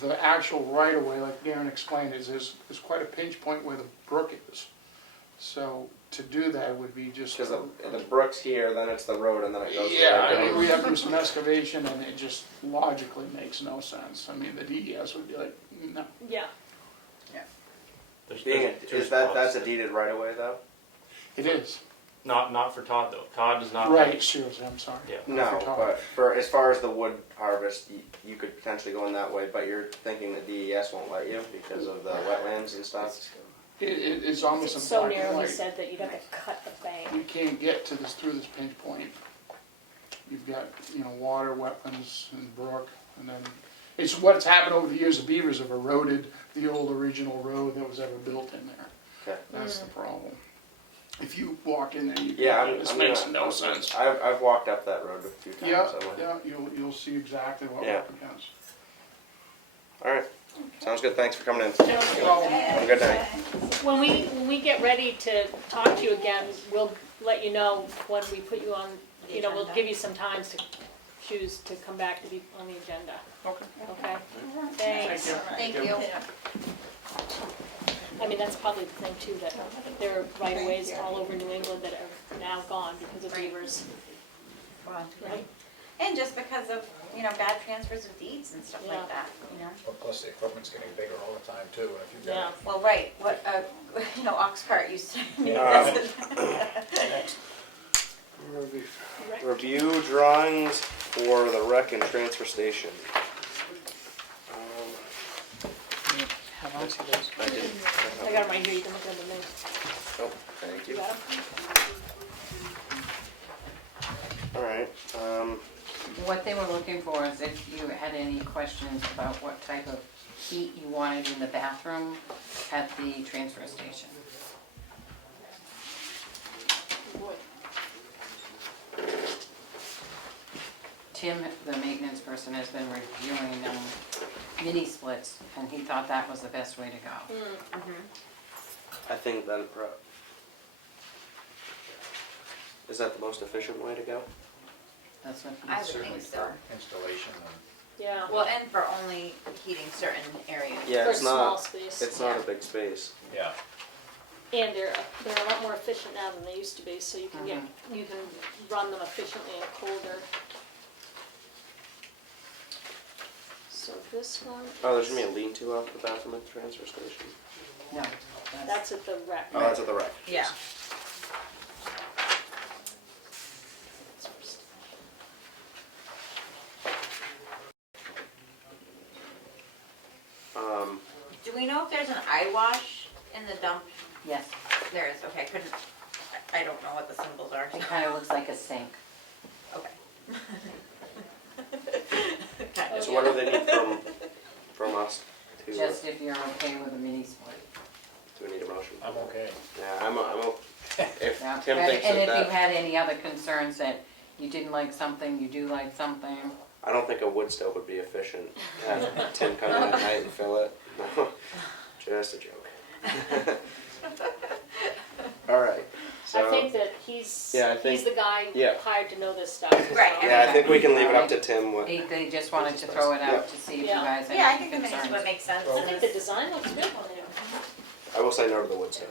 The actual right-of-way, like Darren explained, is quite a pinch point where the brook is. So to do that would be just. Because the brook's here, then it's the road, and then it goes. Yeah, right I mean, down. we have to do some excavation, and it just logically makes no sense. I mean, the DES would be like, no. Yeah, Being that's a deeded right of way though. It is. Not for Todd though. Todd does not. Right, seriously, I'm sorry. Yeah. No, For Todd. but for as far as the wood harvest, you could potentially go in that way, but you're thinking that DES won't let you because of the wetlands and stuff. It's almost it's a so black and narrow, he white. said that you'd have to cut the bank. You can't get to this, through this pinch point. You've got, water, wetlands, and brook, and then, it's what's happened over the years, the beavers have eroded the old original road that was ever built in there. Okay. That's the problem. If you walk in there, Yeah, this makes no sense. I've walked up that road a few times. Yeah, so I'm- yeah, you'll see exactly what we're Yeah. up against. All right. Sounds good. Thanks for coming in. Well, Have a good night. When we get ready to talk to you again, we'll let you know when we put you on, The we'll agenda. give you some times to choose to come back to be on the agenda, okay. okay? Thanks. Thank you. Thank you. that's probably the thing too, that there are right of ways all over New England that are now gone because of waivers, Well, right? and just because of, bad transfers of deeds and stuff Yeah. like that, Well, plus the equipment's getting bigger all the time too, and if you've Yeah. got. Well, right, what, ox cart used to mean. Next. Review drawings for the rec and transfer station. Have a- I didn't. I got them right here, you can look at them. Oh, thank You you. got them? All right. What they were looking for is if you had any questions about what type of heat you wanted in the bathroom at the transfer station. Boy. Tim, the maintenance person, has been reviewing mini splits, and he thought that was the best way to go. I think that is that the most efficient way to go? That's what I he would Certainly think so. for installation and. Yeah. Well, and for only heating certain areas. Yeah, For it's small not. space. It's not a big space. Yeah. And they're a lot more efficient now than they used to be, so you can you can run them efficiently and colder. So this one. Oh, there's gonna be a lean-to off the bathroom at the transfer station. No, That's at the rec. Oh, that's at the rec. Yeah. Do we know if there's an eye wash in the dump? yes, There is, okay, I don't know what the symbols are. it kind of looks like a sink. Okay. So what do they need from us? To, Just if you're okay with a mini split. do we need a motion? I'm okay. Yeah, I'm okay. If Yeah. Tim And thinks and if that you had any other concerns that you didn't like something, you do like something, I don't think a wood stove would be efficient. Have Tim come in at night and fill it. No, just a joke. All right. So, I think that he's the guy yeah. hired to know this stuff. Right, so- yeah, I think we can leave it up to Tim. What, they just wanted to throw it Yeah. out to see if you Yeah. guys had Yeah, I any think the mini concerns. split makes sense. I think the design looks good on there. I will say no to the wood stove.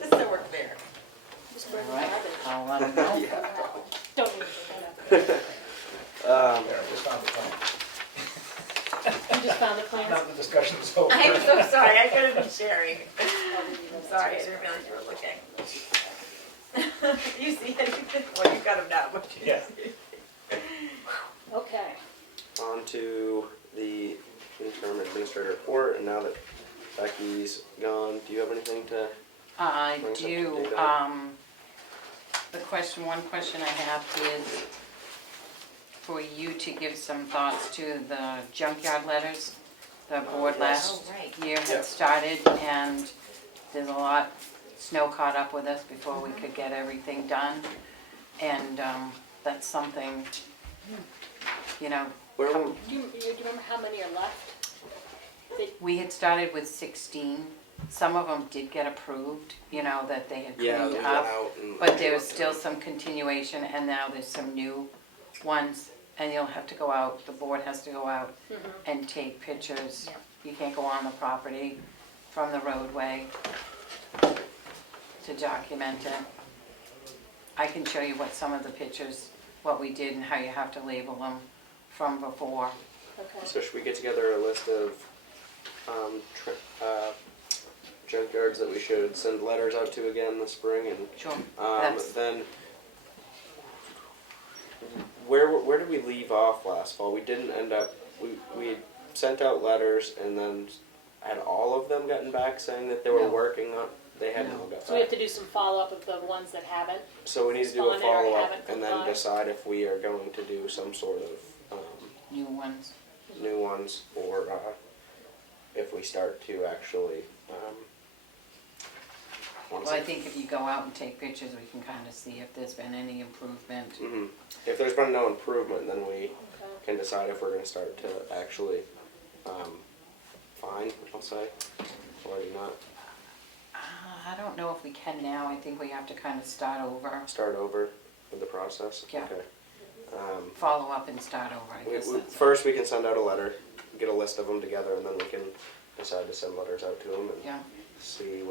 This will work there. Just burn the All right, garbage. I'll let them know. Don't even bring that up. There, I just found the plan. You just found the plans? Now the discussion's over. I'm so sorry, I couldn't be sharing. I'm sorry, I didn't realize you were looking. You see anything? Well, you got them now, but you Yeah. Okay. On to the interim administrator report, and now that Becky's gone, do you have anything to? I Bring something do, to date one question I have is for you to give some thoughts to the junkyard letters. The board last Oh, right. year Yeah. had started, and there's a lot, snow caught up with us before we could get everything done. And that's something, you know, Where Do you remember how many are left? we had started with 16. Some of them did get approved, you know, that they had yeah, we cleaned went up. out and. But there was still some continuation, and now there's some new ones, and you'll have to go out, the board has to go out and take pictures. You can't go on the property from the roadway to document it. I can show you what some of the pictures, what we did and how you have to label them from before. Okay. So should we get together a list of junkyards that we should send letters out to again this spring, and Sure. That's- then where did we leave off last fall? We didn't end up. We had sent out letters, and then had all of them gotten back saying that they were No. working on. They hadn't No. all got So we have back. to do some follow-up of the ones that haven't. So we need to do a responded or follow up haven't and then complied. decide if we are going to do some sort of New ones. new ones, or if we start to actually. Well, I think if you go out and take pictures, we can kind of see if there's been any improvement. Mhm. If there's been no improvement, then we Okay. can decide if we're going to start to actually fine, I'll say, or do not I don't know if we can now. I think we have to kind of start over, start over with the process. Yeah. Okay. follow up and start over, I guess that's it. First, we can send out a letter, get a list of them together, and then we can decide to send letters out to them and Yeah, see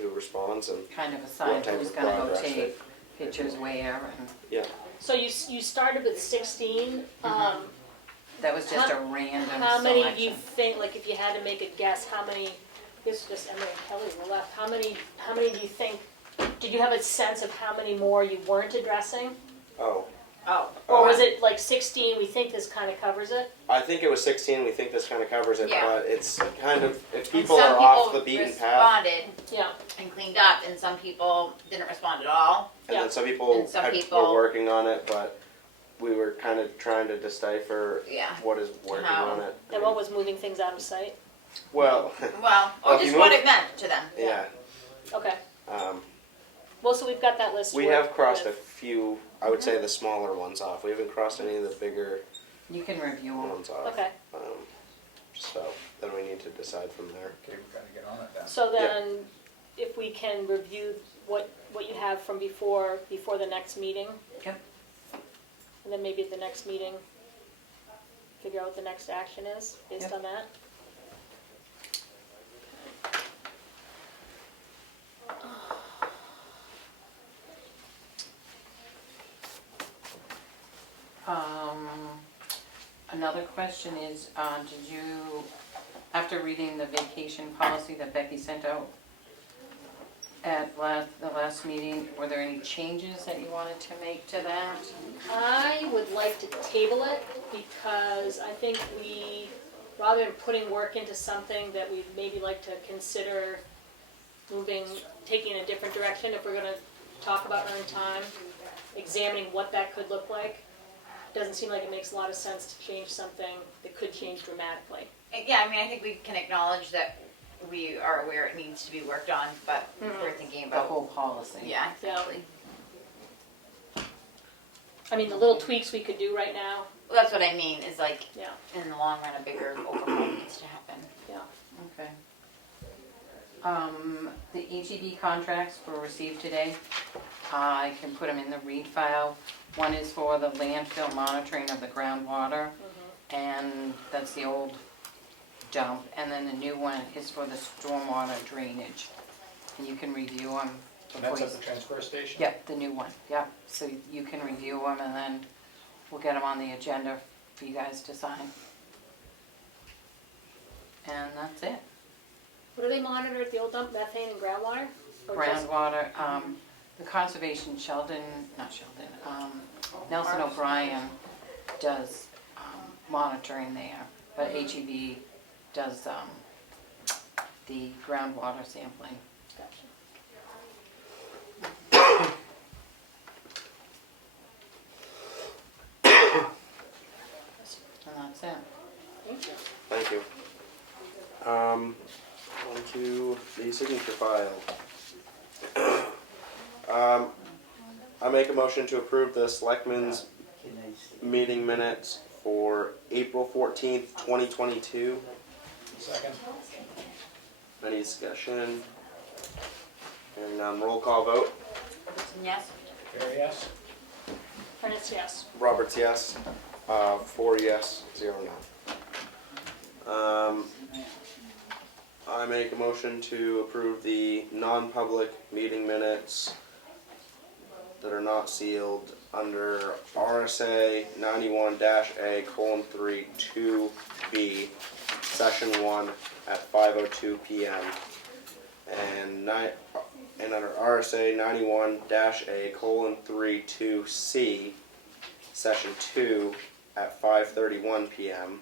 who responds and kind of assign type who's of gonna go progress take pictures where, and yeah. So you started with 16. that was just a random How many do you selection. think, like if you had to make a guess, how many, this is just Emily and Kelly were left, how many do you think, did you have a sense of how many more you weren't addressing? Oh, Oh, Or was it like 16, we think this kind of covers it? I think it was 16. We think this kind of covers it, Yeah. but it's kind of if and people some are off people the beaten path, responded Yeah, and cleaned up, and some people didn't respond at all. and Yeah. then some people, And some were people- working on it, but we were kind of trying to decipher Yeah. what is working How? on it. and what was moving things out of sight? Well, Well, Well, or if just you what move- it meant to them. yeah. Okay, Um, well, so we've got that list. we with- have crossed a with- few. I would say the smaller ones off. We haven't crossed any of the bigger You can review them. ones off. Okay, So then we need to decide from there. Okay, we gotta get on it then. so then, if we can review what you have from before the next meeting? Yep. And then maybe at the next meeting, figure out what the next action is based Yep. on that? Another question is, did you, after reading the vacation policy that Becky sent out at the last meeting, were there any changes that you wanted to make to that? I would like to table it because I think we, rather than putting work into something that we'd maybe like to consider taking a different direction, if we're gonna talk about earned time, examining what that could look like. Doesn't seem like it makes a lot of sense to change something that could change dramatically. Yeah, I mean, I think we can acknowledge that we are aware it needs to be worked on, but we're thinking The about, whole policy? yeah, exactly. I mean, the little tweaks we could do right now, Well, that's what I mean, is like, yeah, in the long run, a bigger overhaul needs to happen. yeah. Okay. The HEB contracts were received today. I can put them in the read file. One is for the landfill monitoring of the groundwater, and that's the old dump. And then the new one is for the stormwater drainage. And you can review them. And that's at the transfer station? Yep, the new one, yep. So you can review them, and then we'll get them on the agenda for you guys to sign. And that's it. What do they monitor at the old dump, methane and groundwater? Or just- Groundwater, the conservation Nelson O'Brien does monitoring there, but HEB does the groundwater sampling. Gotcha. And that's it. Thank you. Thank you. On to the signature file. I make a motion to approve the Selectmen's meeting minutes for April 14th, 2022. Second? Any discussion? And roll call vote. Yes? Carrie, yes? Ernest, yes. Roberts, yes. 4 yes, 0 no. I make a motion to approve the non-public meeting minutes that are not sealed under RSA 91-A:3 2B, Session 1 at 5:02 p.m. And under RSA 91-A:3 2C, Session 2 at 5:31 p.m.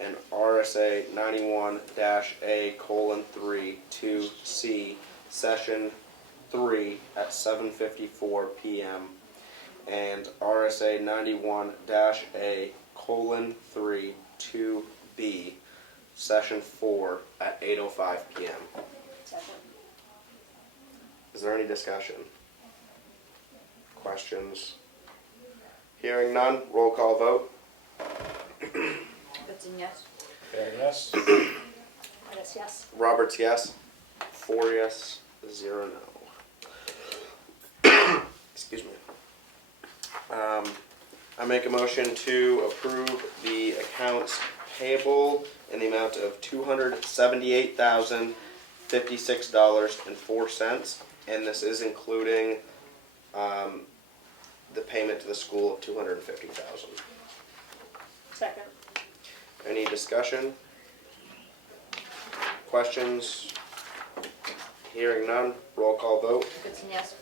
and RSA 91-A:3 2C, Session 3 at 7:54 p.m. and RSA 91-A:3 2B, Session 4 at 8:05 p.m. Second. Is there any discussion? Questions? Hearing none, roll call vote. That's a yes? Carrie, yes? Ernest, yes. Roberts, yes. 4 yes, 0 no. Excuse me. I make a motion to approve the accounts payable in the amount of $278,056.04, and this is including the payment to the school of $250,000. Second. Any discussion? Questions? Hearing none, roll call vote. Goodson, yes.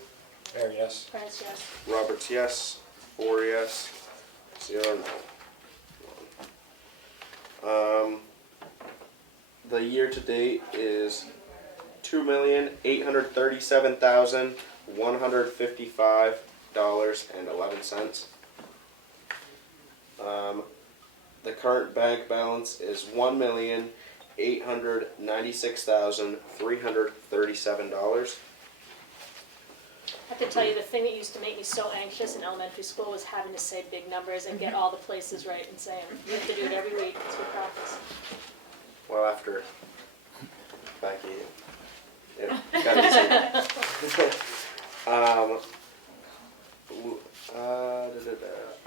There, yes. Prentice, yes. Roberts, yes. 4 yes. 0 no. The year to date is $2,837,155.11. The current bank balance is $1,896,337. I have to tell you, the thing that used to make me so anxious in elementary school was having to say big numbers and get all the places right and say them. You have to do it every week. It's good practice. Well, after Becky, it got easier.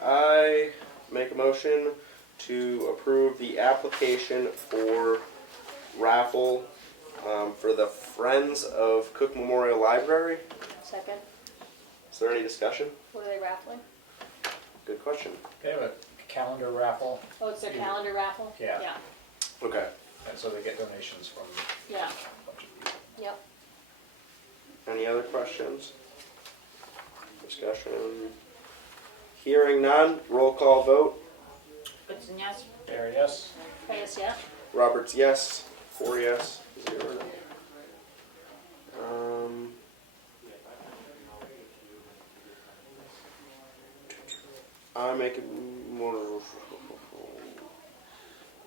I make a motion to approve the application for raffle for the Friends of Cook Memorial Library. Second. Is there any discussion? What are they raffling? Good question. They have a calendar raffle, Oh, it's their calendar raffle? Yeah. Yeah. Okay. and so they get donations from Yeah. a bunch of people. Yep. Any other questions? Discussion? Hearing none, roll call vote. Goodson, yes. There, yes. Prentice, yeah. Roberts, yes. 4 yes. 0 no.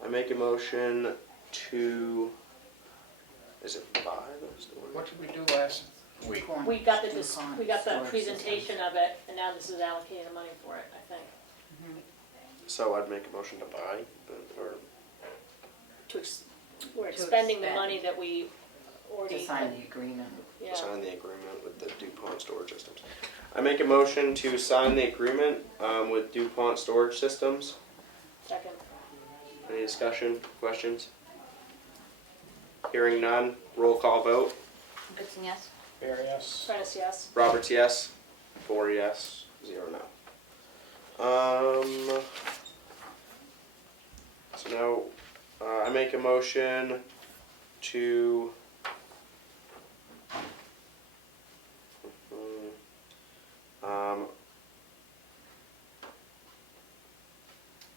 I make a motion to. Is it buy those? What did we do last week? We got the presentation of it, and now this is allocating the money for it, I think. So I'd make a motion to buy, or We're To expending the expend. money that we already. To sign the agreement. Yeah. sign the agreement with the DuPont Storage Systems. I make a motion to sign the agreement with DuPont Storage Systems. Second. Any discussion, questions? Hearing none, roll call vote. Goodson, yes. There, yes. Prentice, yes. Roberts, yes. 4 yes. 0 no. So now I make a motion to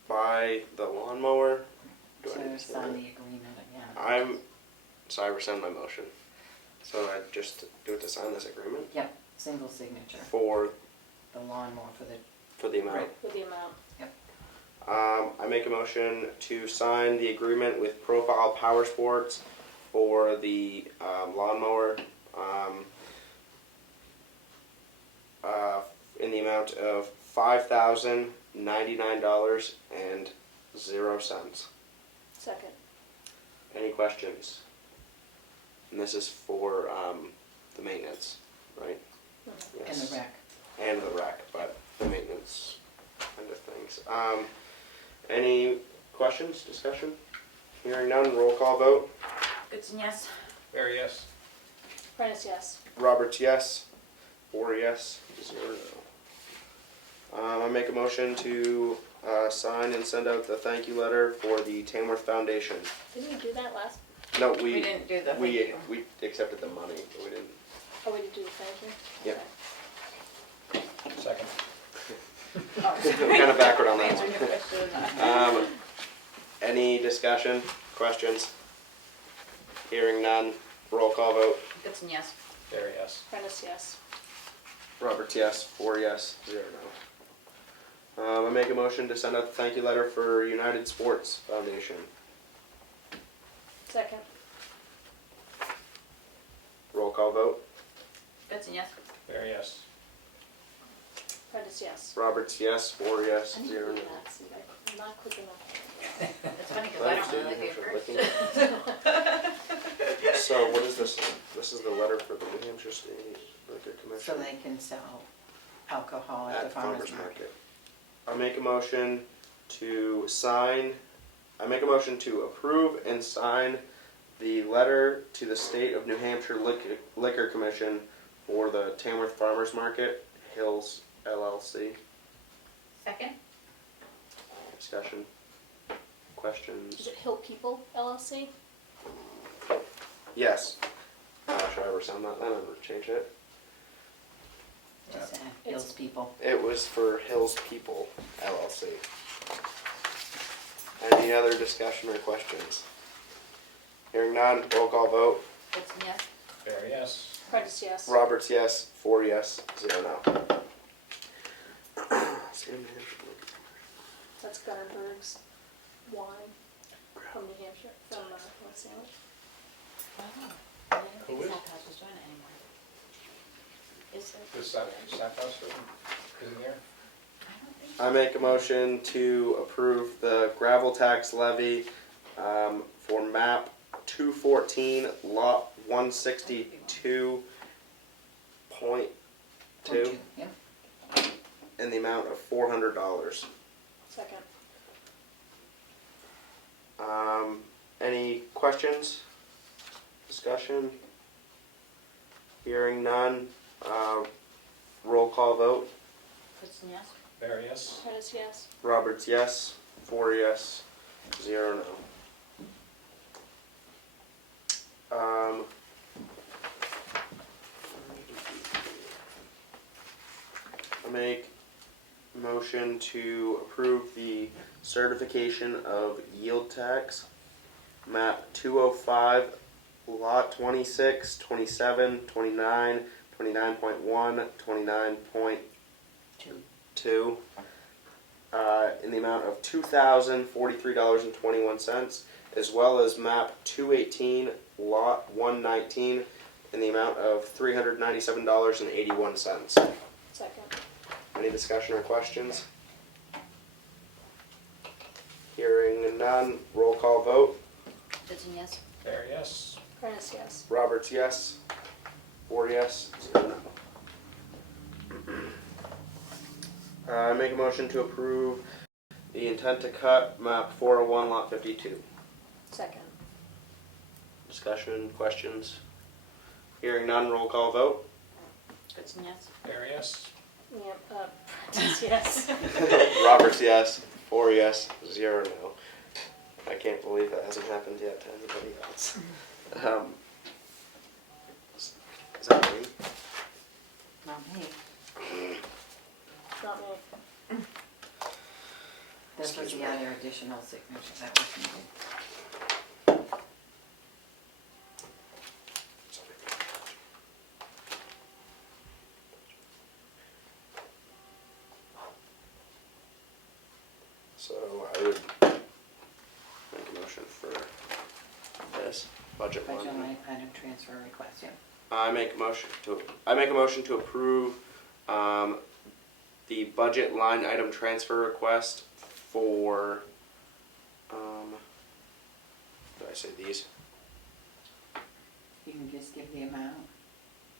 buy the lawnmower. Do I So need to say sign that? the agreement again. So I rescind my motion. So I just do it to sign this agreement Yep, single signature, for the lawnmower for the, the amount. With the amount. I make a motion to sign the agreement with Profile Power Sports for the lawnmower in the amount of $5,099.00. Second. Any questions? And this is for the maintenance, right? Mhm. and the rec. And the rec, but the maintenance kind of things. Any questions, discussion? Hearing none, roll call vote. Goodson, yes. There, yes. Prentice, yes. Roberts, yes. 4 yes, 0 no. I make a motion to sign and send out the thank you letter for the Tamworth Foundation. Didn't we do that last? No, We didn't do the thank we you. we accepted the money, but we didn't. Oh, we did do the thank you? Yep. Okay. Second. I'm kind of backward on that Answering your one. question. Any discussion, questions? Hearing none, roll call vote. Goodson, yes. There, yes. Prentice, yes. Roberts, yes. 4 yes, 0 no. I make a motion to send out the thank you letter for United Sports Foundation. Second. Roll call vote. Goodson, yes. There, yes. Prentice, yes. Roberts, yes. 4 yes, I need to 0 do no. that, see, I'm not quick enough. It's funny because I don't really pay first. So what is this? This is the letter for the New Hampshire State Liquor Commission So they can sell alcohol at the at farmer's market. I make a motion to sign I make a motion to approve and sign the letter to the State of New Hampshire Liquor Commission for the Tamworth Farmers Market, Hills LLC. Second? Discussion? Questions? Is it Hill People LLC? Yes. Should I ever sound that? Then I'm gonna change it. Just Hills people. It was for Hills People LLC. Any other discussion or questions? Hearing none, roll call vote. It's yes. Fair, yes. Prentice, yes. Roberts, yes. 4 yes. 0 no. That's Gunnerberg's wine from New Hampshire, from North Sandwich. Who is? Is there? This Stackhouse isn't here? I make a motion to approve the gravel tax levy for map 214, lot 162.2 Yep. in the amount of $400. Second. Any questions? Discussion? Hearing none. Roll call vote. Kristen, yes. Fair, yes. Prentice, yes. Roberts, yes. 4 yes. 0 no. I make motion to approve the certification of yield tax, map 205, lot 26, 27, 29, 29.1, 29.2, in the amount of $2,043.21, as well as map 218, lot 119, in the amount of $397.81. Second. Any discussion or questions? Hearing none, roll call vote. Kristen, yes. Fair, yes. Prentice, yes. Roberts, yes. 4 yes, 0 no. I make a motion to approve the intent to cut map 401, lot 52. Second. Discussion, questions? Hearing none, roll call vote. Kristen, yes. Fair, yes. Yep, Prentice, yes. Roberts, yes. 4 yes, 0 no. I can't believe that hasn't happened yet to anybody else. Is that me? Not me. Not me. This was the other additional signature that was needed. So I would make a motion for this budget Budget line. line item transfer request, yeah. I make a motion to approve the budget line item transfer request for did I say these? You can just give the amount.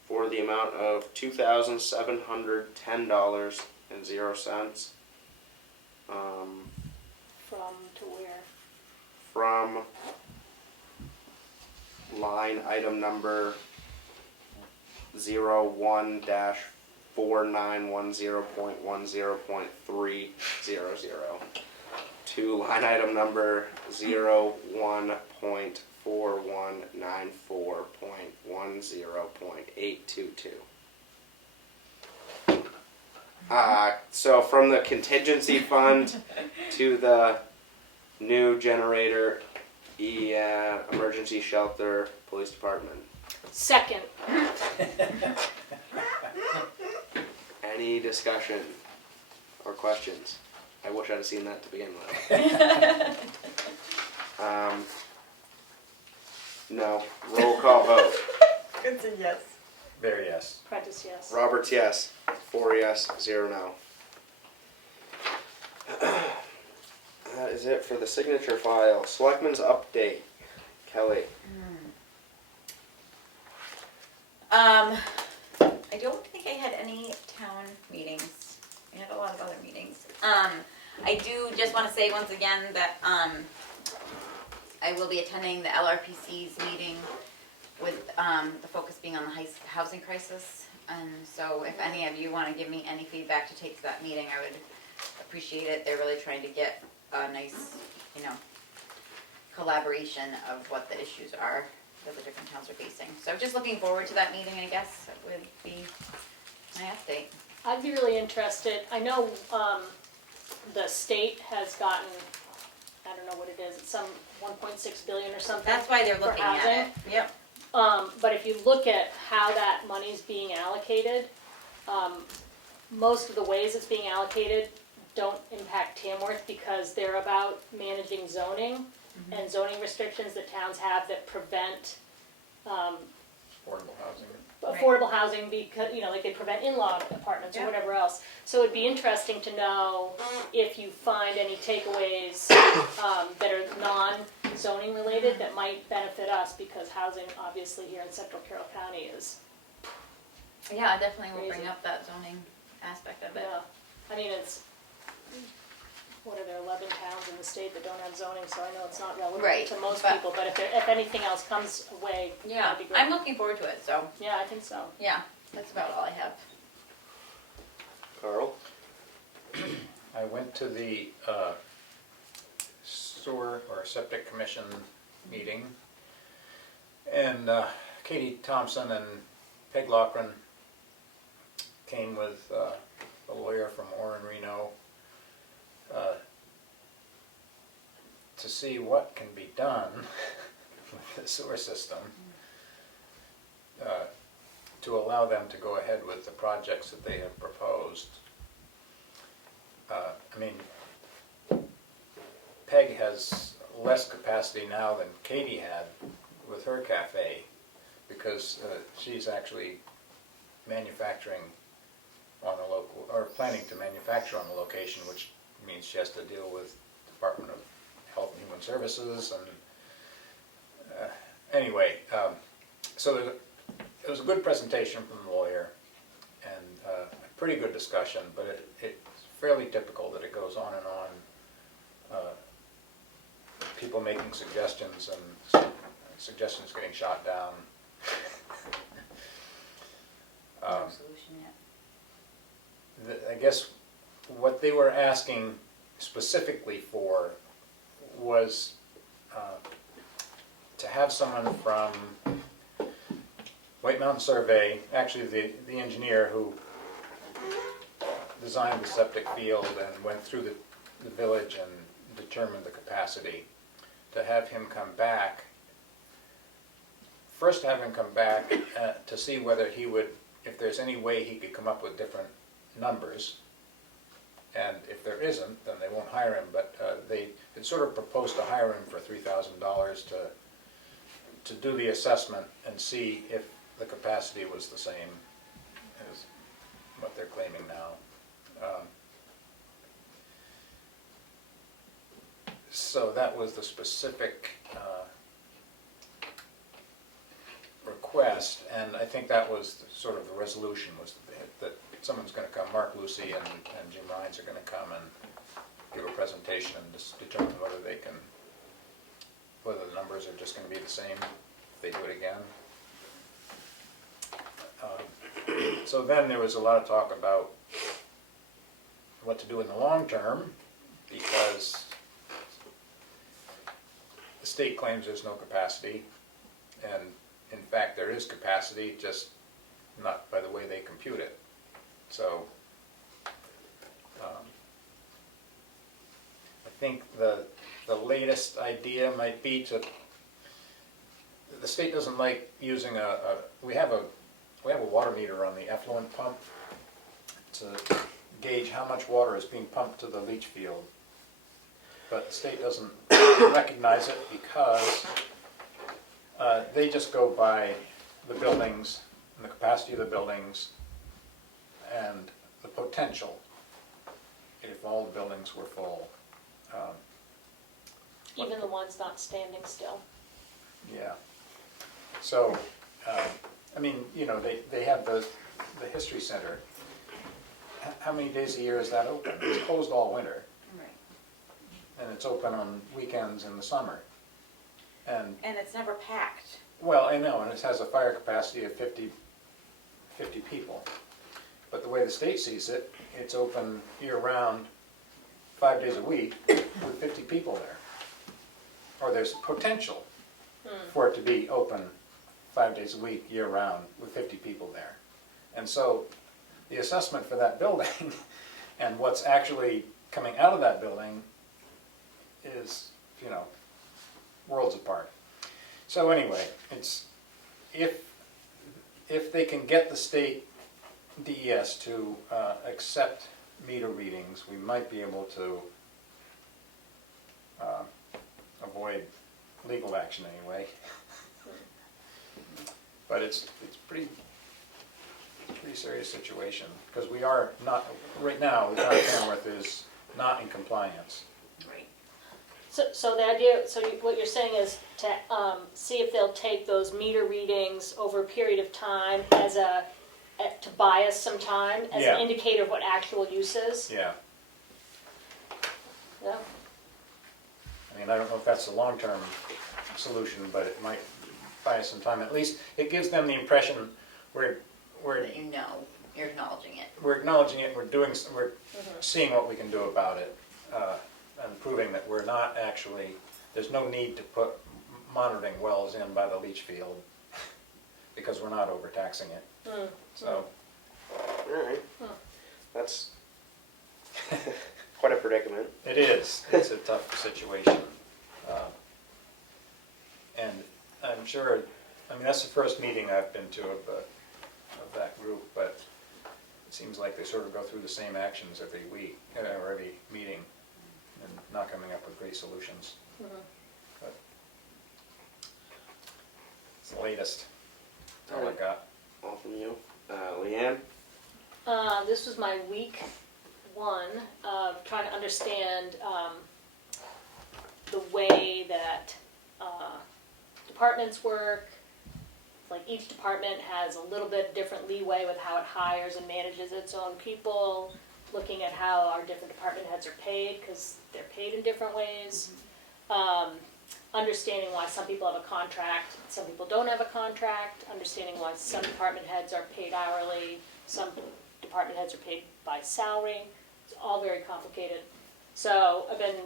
For the amount of $2,710.00. From to where? From line item number 01-4910.10.300 to line item number 01-4194.10.822. So from the contingency fund to the new generator, emergency shelter, police department. Second. Any discussion or questions? I wish I'd have seen that to begin with. No. Roll call vote. Kristen, yes. Fair, yes. Prentice, yes. Roberts, yes. 4 yes, 0 no. That is it for the signature file. Selectmen's update. Kelly. I don't think I had any town meetings. I had a lot of other meetings. I do just want to say once again that I will be attending the LRPC's meeting with the focus being on the housing crisis. And so if any of you want to give me any feedback to take to that meeting, I would appreciate it. They're really trying to get a nice, collaboration of what the issues are that the different towns are facing. So just looking forward to that meeting, I guess, would be my update. I'd be really interested. I know the state has gotten, I don't know what it is, it's some 1.6 billion or something. That's why they're for looking housing. at it. Yep. But if you look at how that money's being allocated, most of the ways it's being allocated don't impact Tamworth because they're about managing zoning and zoning restrictions that towns have that prevent Affordable housing. affordable housing because, like they prevent in-law apartments or Yeah. whatever else. So it'd be interesting to know if you find any takeaways that are non-zoning related that might benefit us because housing obviously here in Central Carroll County is, Yeah, I definitely will bring Crazy. up that zoning aspect of it. I mean, it's, what are there, 11 towns in the state that don't have zoning, so I know it's not relevant Right, to most but- people, but if anything else comes away, Yeah, that'd be great. I'm looking forward to it, so, Yeah, I think so. yeah, that's about all I have. Carl? I went to the sewer or septic commission meeting, and Katie Thompson and Peg Loughran came with a lawyer from Orrin, Reno, to see what can be done with the sewer system to allow them to go ahead with the projects that they have proposed. I mean, Peg has less capacity now than Katie had with her cafe because she's actually manufacturing on a local, or planning to manufacture on the location, which means she has to deal with Department of Health and Human Services and anyway, so it was a good presentation from the lawyer and a pretty good discussion, but it's fairly typical that it goes on and on. People making suggestions and suggestions getting shot down. No solution yet. I guess what they were asking specifically for was to have someone from White Mountain Survey, actually the engineer who designed the septic field and went through the village and determined the capacity, to have him come back, first have him come back to see whether he would, if there's any way he could come up with different numbers, and if there isn't, then they won't hire him, but they had sort of proposed to hire him for $3,000 to do the assessment and see if the capacity was the same as what they're claiming now. So that was the specific request, and I think that was sort of the resolution, was that someone's going to come, Mark Lucy and Jim Rhines are going to come and give a presentation and just determine whether they can, whether the numbers are just going to be the same if they do it again. So then there was a lot of talk about what to do in the long term, because the state claims there's no capacity, and in fact there is capacity, just not by the way they compute it. So I think the latest idea might be to, the state doesn't like using we have a water meter on the effluent pump to gauge how much water is being pumped to the leach field. But the state doesn't recognize it because they just go by the buildings and the capacity of the buildings and the potential if all the buildings were full. Even the ones not standing still. Yeah. So, I mean, you know, they have the History Center. How many days a year is that open? It's closed all winter. Right. And it's open on weekends in the summer. And, And it's never packed. well, I know, and it has a fire capacity of 50 people. But the way the state sees it, it's open year-round, 5 days a week, with 50 people there. Or there's potential for it to be open 5 days a week, year-round, with 50 people there. And so the assessment for that building and what's actually coming out of that building is, you know, worlds apart. So anyway, it's, if they can get the state DES to accept meter readings, we might be able to avoid legal action anyway. But it's pretty serious situation, because we are not, right now, the town of Tamworth is not in compliance. Right. So the idea, what you're saying is to see if they'll take those meter readings over a period of time as to buy us some time, as Yeah. an indicator of what actual use is? Yeah. Yeah. I mean, I don't know if that's the long-term solution, but it might buy us some time. At least it gives them the impression we're That you know, you're acknowledging it. we're acknowledging it, we're seeing what we can do about it, and proving that we're not actually, there's no need to put monitoring wells in by the leach field, because we're not overtaxing it. So, Alright. That's quite a predicament. it is, it's a tough situation. And I'm sure, I mean, that's the first meeting I've been to of that group, but it seems like they sort of go through the same actions every week, or every meeting, and not coming up with great solutions. But it's the latest. That's all I got. All from you. Leanne? This was my week one of trying to understand the way that departments work. Like each department has a little bit different leeway with how it hires and manages its own people, looking at how our different department heads are paid, because they're paid in different ways. Understanding why some people have a contract, some people don't have a contract, understanding why some department heads are paid hourly, some department heads are paid by salary. It's all very complicated. So I've been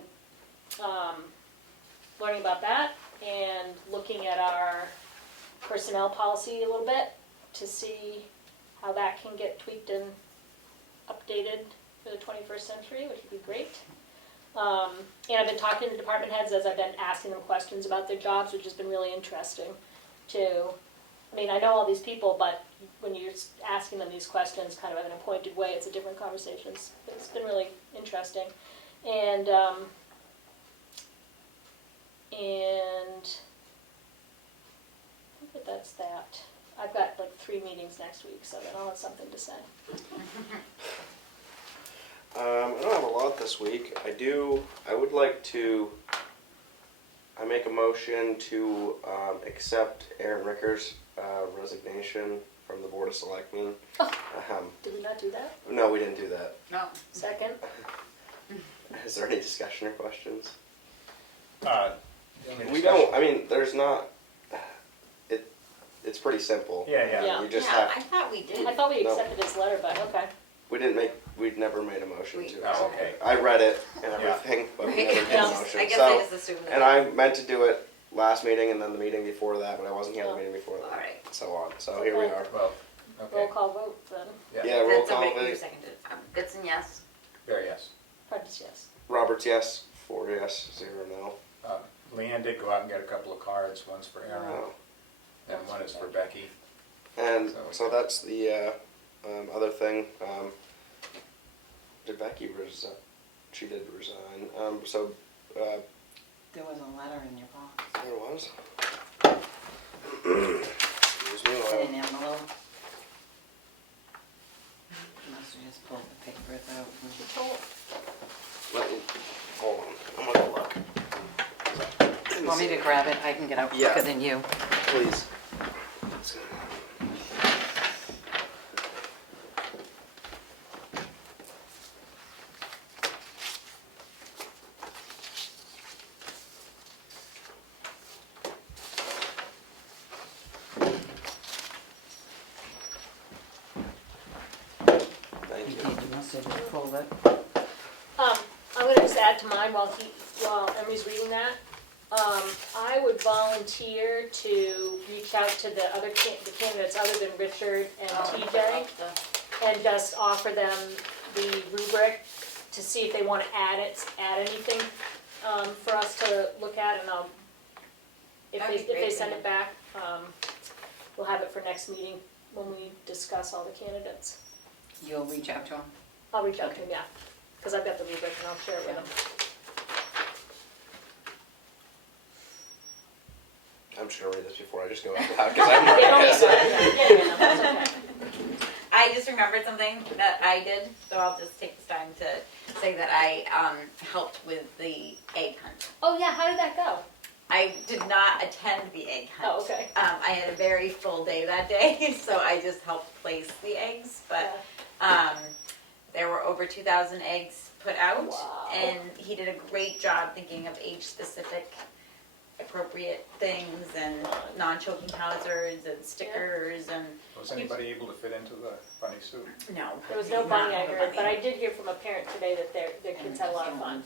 learning about that and looking at our personnel policy a little bit to see how that can get tweaked and updated for the 21st century, which would be great. And I've been talking to department heads as I've been asking them questions about their jobs, which has been really interesting too. I mean, I know all these people, but when you're asking them these questions kind of in a pointed way, it's a different conversation. It's been really interesting. And I think that's that. I've got like 3 meetings next week, so then I'll have something to say. I don't have a lot this week. I would like to, I make a motion to accept Aaron Ricker's resignation from the Board of Selectmen. Did we not do that? No, we didn't do that. No. Second? Is there any discussion or questions? Any We discussion? don't, I mean, there's not, it's pretty simple. Yeah. Yeah. You just Yeah, have, I thought we did. I thought we No. accepted his letter, but okay. we'd never made a motion to. Oh, okay. I read it and Yeah. everything, but we Right. never made Yeah. a motion. I guess I So, just assumed that. and I meant to do it last meeting and then the meeting before that, but I wasn't here the Oh. meeting before that. Alright. So on, so here we are. Well, Roll okay. call vote then. Yeah, roll Then call somebody who vote. seconded. Goodson, yes. Very yes. Prentice, yes. Roberts, yes. 4 yes, 0 no. Leanne did go out and get a couple of cards, one's for Aaron, No. and one is for Becky. And So- so that's the other thing. Did Becky resign? She did resign. So There was a letter in your box, there was. Excuse me. in an envelope. You must have just pulled the papers out. Let me, hold on. I'm gonna look. Want me to grab it? I can get out Yeah. quicker than you. Please. So just pull it. I'm gonna just add to mine while Emery's reading that. I would volunteer to reach out to the other the candidates other than Richard and TJ and just offer them the rubric to see if they wanna add anything, for us to look at, and if That'd be they great, send yeah. it back, we'll have it for next meeting when we discuss all the candidates. You'll reach out to him? I'll reach out to him, yeah, because I've got the rubric and I'll share it with him. I'm just gonna read this before I just go out loud, because I'm They don't not need that, yeah, that's okay. I just remembered something that I did, so I'll just take this time to say that I helped with the egg hunt. Oh, yeah, how did that go? I did not attend the egg hunt. Oh, okay. I had a very full day that day, so I just helped place the eggs, but there were over 2,000 eggs put out, Wow. and he did a great job thinking of age-specific appropriate things and non-choking hazards and stickers and Was anybody able to fit into the bunny suit? no. There was no bunny, I heard, but I did hear from a parent today that their kids had a lot of fun.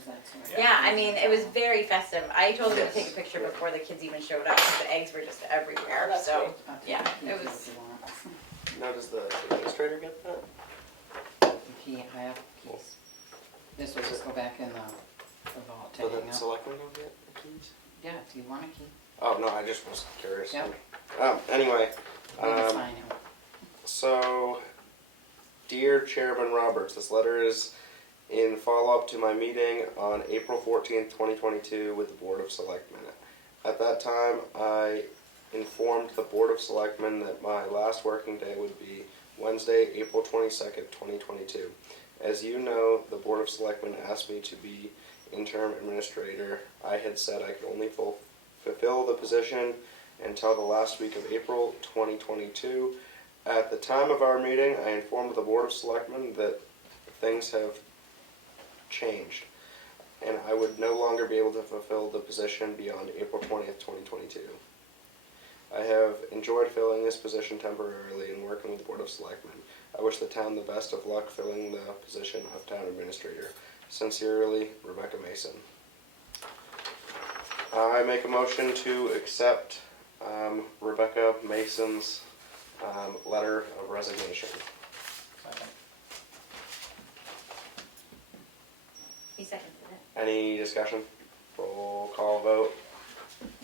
Yeah, I mean, it was very festive. I told her to take a picture before the kids even showed up, because the eggs were just everywhere, Oh, that's so, great. yeah, it was, Now, does the administrator get that? I have keys. This will just go back in the vault to So hang the up. selectmen will get the keys? Yeah, if you want a key. Oh, no, I just was curious. Yep. Anyway, You can sign him. so, dear Chairman Roberts, this letter is in follow-up to my meeting on April 14th, 2022 with the Board of Selectmen. At that time, I informed the Board of Selectmen that my last working day would be Wednesday, April 22nd, 2022. As you know, the Board of Selectmen asked me to be interim administrator. I had said I could only fulfill the position until the last week of April 2022. At the time of our meeting, I informed the Board of Selectmen that things have changed, and I would no longer be able to fulfill the position beyond April 20th, 2022. I have enjoyed filling this position temporarily and working with the Board of Selectmen. I wish the town the best of luck filling the position of town administrator. Sincerely, Rebecca Mason. I make a motion to accept Rebecca Mason's letter of resignation. Second. he seconded it. Any discussion? Roll call vote.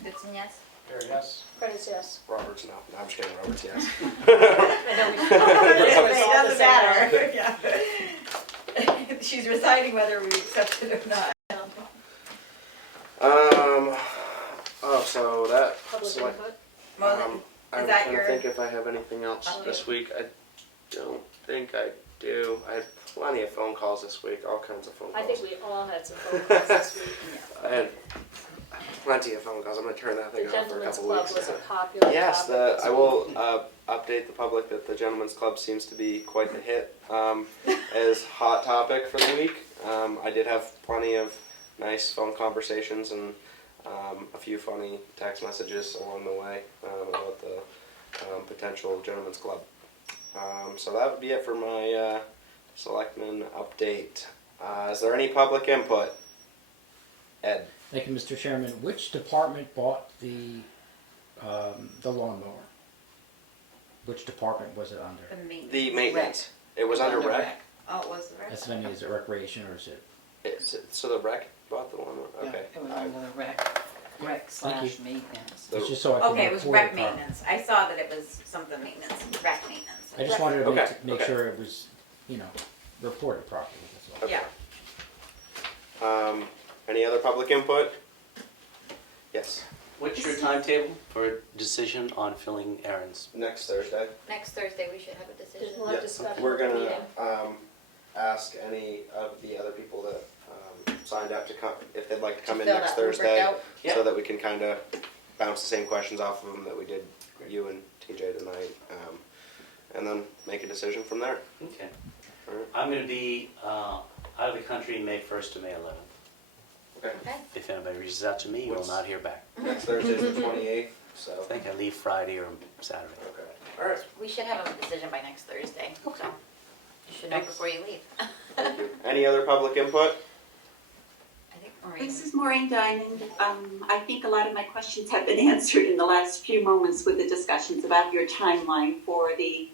Goodson, yes? Here, yes. Credits, yes. Roberts, no. No, I'm just kidding. Roberts, yes. I know we It doesn't matter, yeah. She's resigning whether we accept it or not. So that. Public select- input. Well, I'm is that trying your- to think if I have anything else Okay. this week. I don't think I do. I had plenty of phone calls this week, all kinds of phone calls. I think we all had some phone calls this week. I had plenty of phone calls. I'm gonna turn that The thing off for a Gentlemen's couple Club weeks. was a popular Yes, topic this I week. will update the public that the Gentlemen's Club seems to be quite the hit as hot topic for the week. I did have plenty of nice phone conversations and a few funny text messages along the way about the potential Gentlemen's Club. So that would be it for my Selectmen update. Is there any public input? Ed? Thank you, Mr. Chairman. Which department bought the lawnmower? Which department was it under? The maintenance. The maintenance. It was under rec. Oh, it was the rec? That's is it recreation or is it? So the rec bought the one? Yeah, Okay. it was under the rec slash maintenance. It's just so I can Okay, it was record rec it properly. maintenance. I saw that it was something maintenance, rec maintenance. I just wanted to Okay, make okay. sure it was, reported properly, that's all. Yeah. Any other public input? Yes. What's your timetable for a decision on filling errands? Next Thursday. Next Thursday, we should have a decision. We'll have discussion We're at the gonna meeting. ask any of the other people that signed up to come if they'd like to come in Fill next that rubric Thursday, out. so that we can kind of bounce the same questions off of them that we did you and TJ tonight, and then make a decision from there. Okay. All right. I'm going to be out of the country May 1st to May 11th. Okay. Okay. If anybody reaches out to me, you will What's- not hear back. Next Thursday is the 28th. So. I think I leave Friday or Saturday. Okay. All right. We should have a decision by next Thursday, so. You should know before you leave. Thank you. Any other public input? I think Maureen. This is Maureen Diamond. I think a lot of my questions have been answered in the last few moments with the discussions about your timeline for the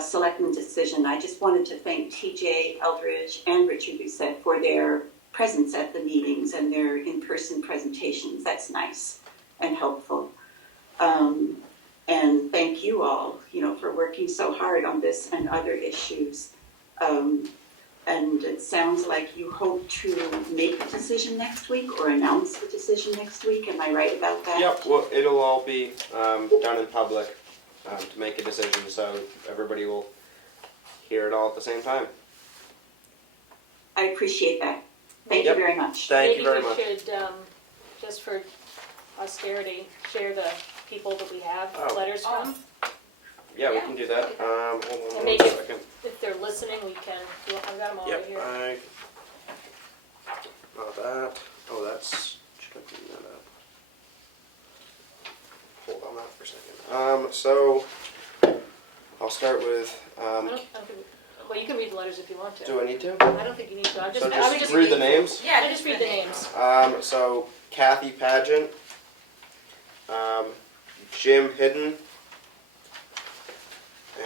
Selectmen decision. I just wanted to thank TJ Eldridge and Richard Doucette for their presence at the meetings and their in-person presentations. That's nice and helpful. And thank you all, for working so hard on this and other issues. And it sounds like you hope to make a decision next week or announce the decision next week. Am I right about that? Yep, well, it'll all be done in public to make a decision, so everybody will hear it all at the same time. I appreciate that. Thank you very much. Thank you very much. Maybe we should, just for austerity, share the people that we have Oh. letters from. Yeah, we can do that. Hold on And one maybe second. if they're listening, we can, I've got them all right Yep, here. not that. Oh, that's checking that up. Hold on that for a second. So I'll start with. Well, you can read the letters if you want to. Do I need to? I don't think you need to. I So would just read the names. Yeah, just read the names. So Kathy Pageant, Jim Hidden,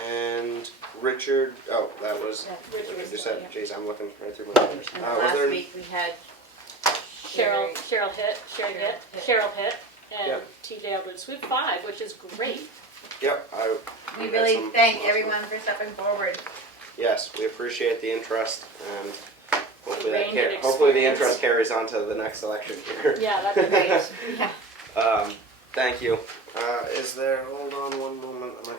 and Richard. Oh, that was. Richard was Just the said, one, geez, I'm looking right through my letters. And Was last there? week we had Cheryl Hitt, and Yeah. TJ Eldridge. So we have 5, which is great. Yep. We had really some thank awesome- everyone for stepping forward. Yes, we appreciate the interest, and hopefully Range of hopefully the experience. interest carries on to the next election here. Yeah, that'd be great. Yeah. Thank you. Is there? Hold on one moment. I might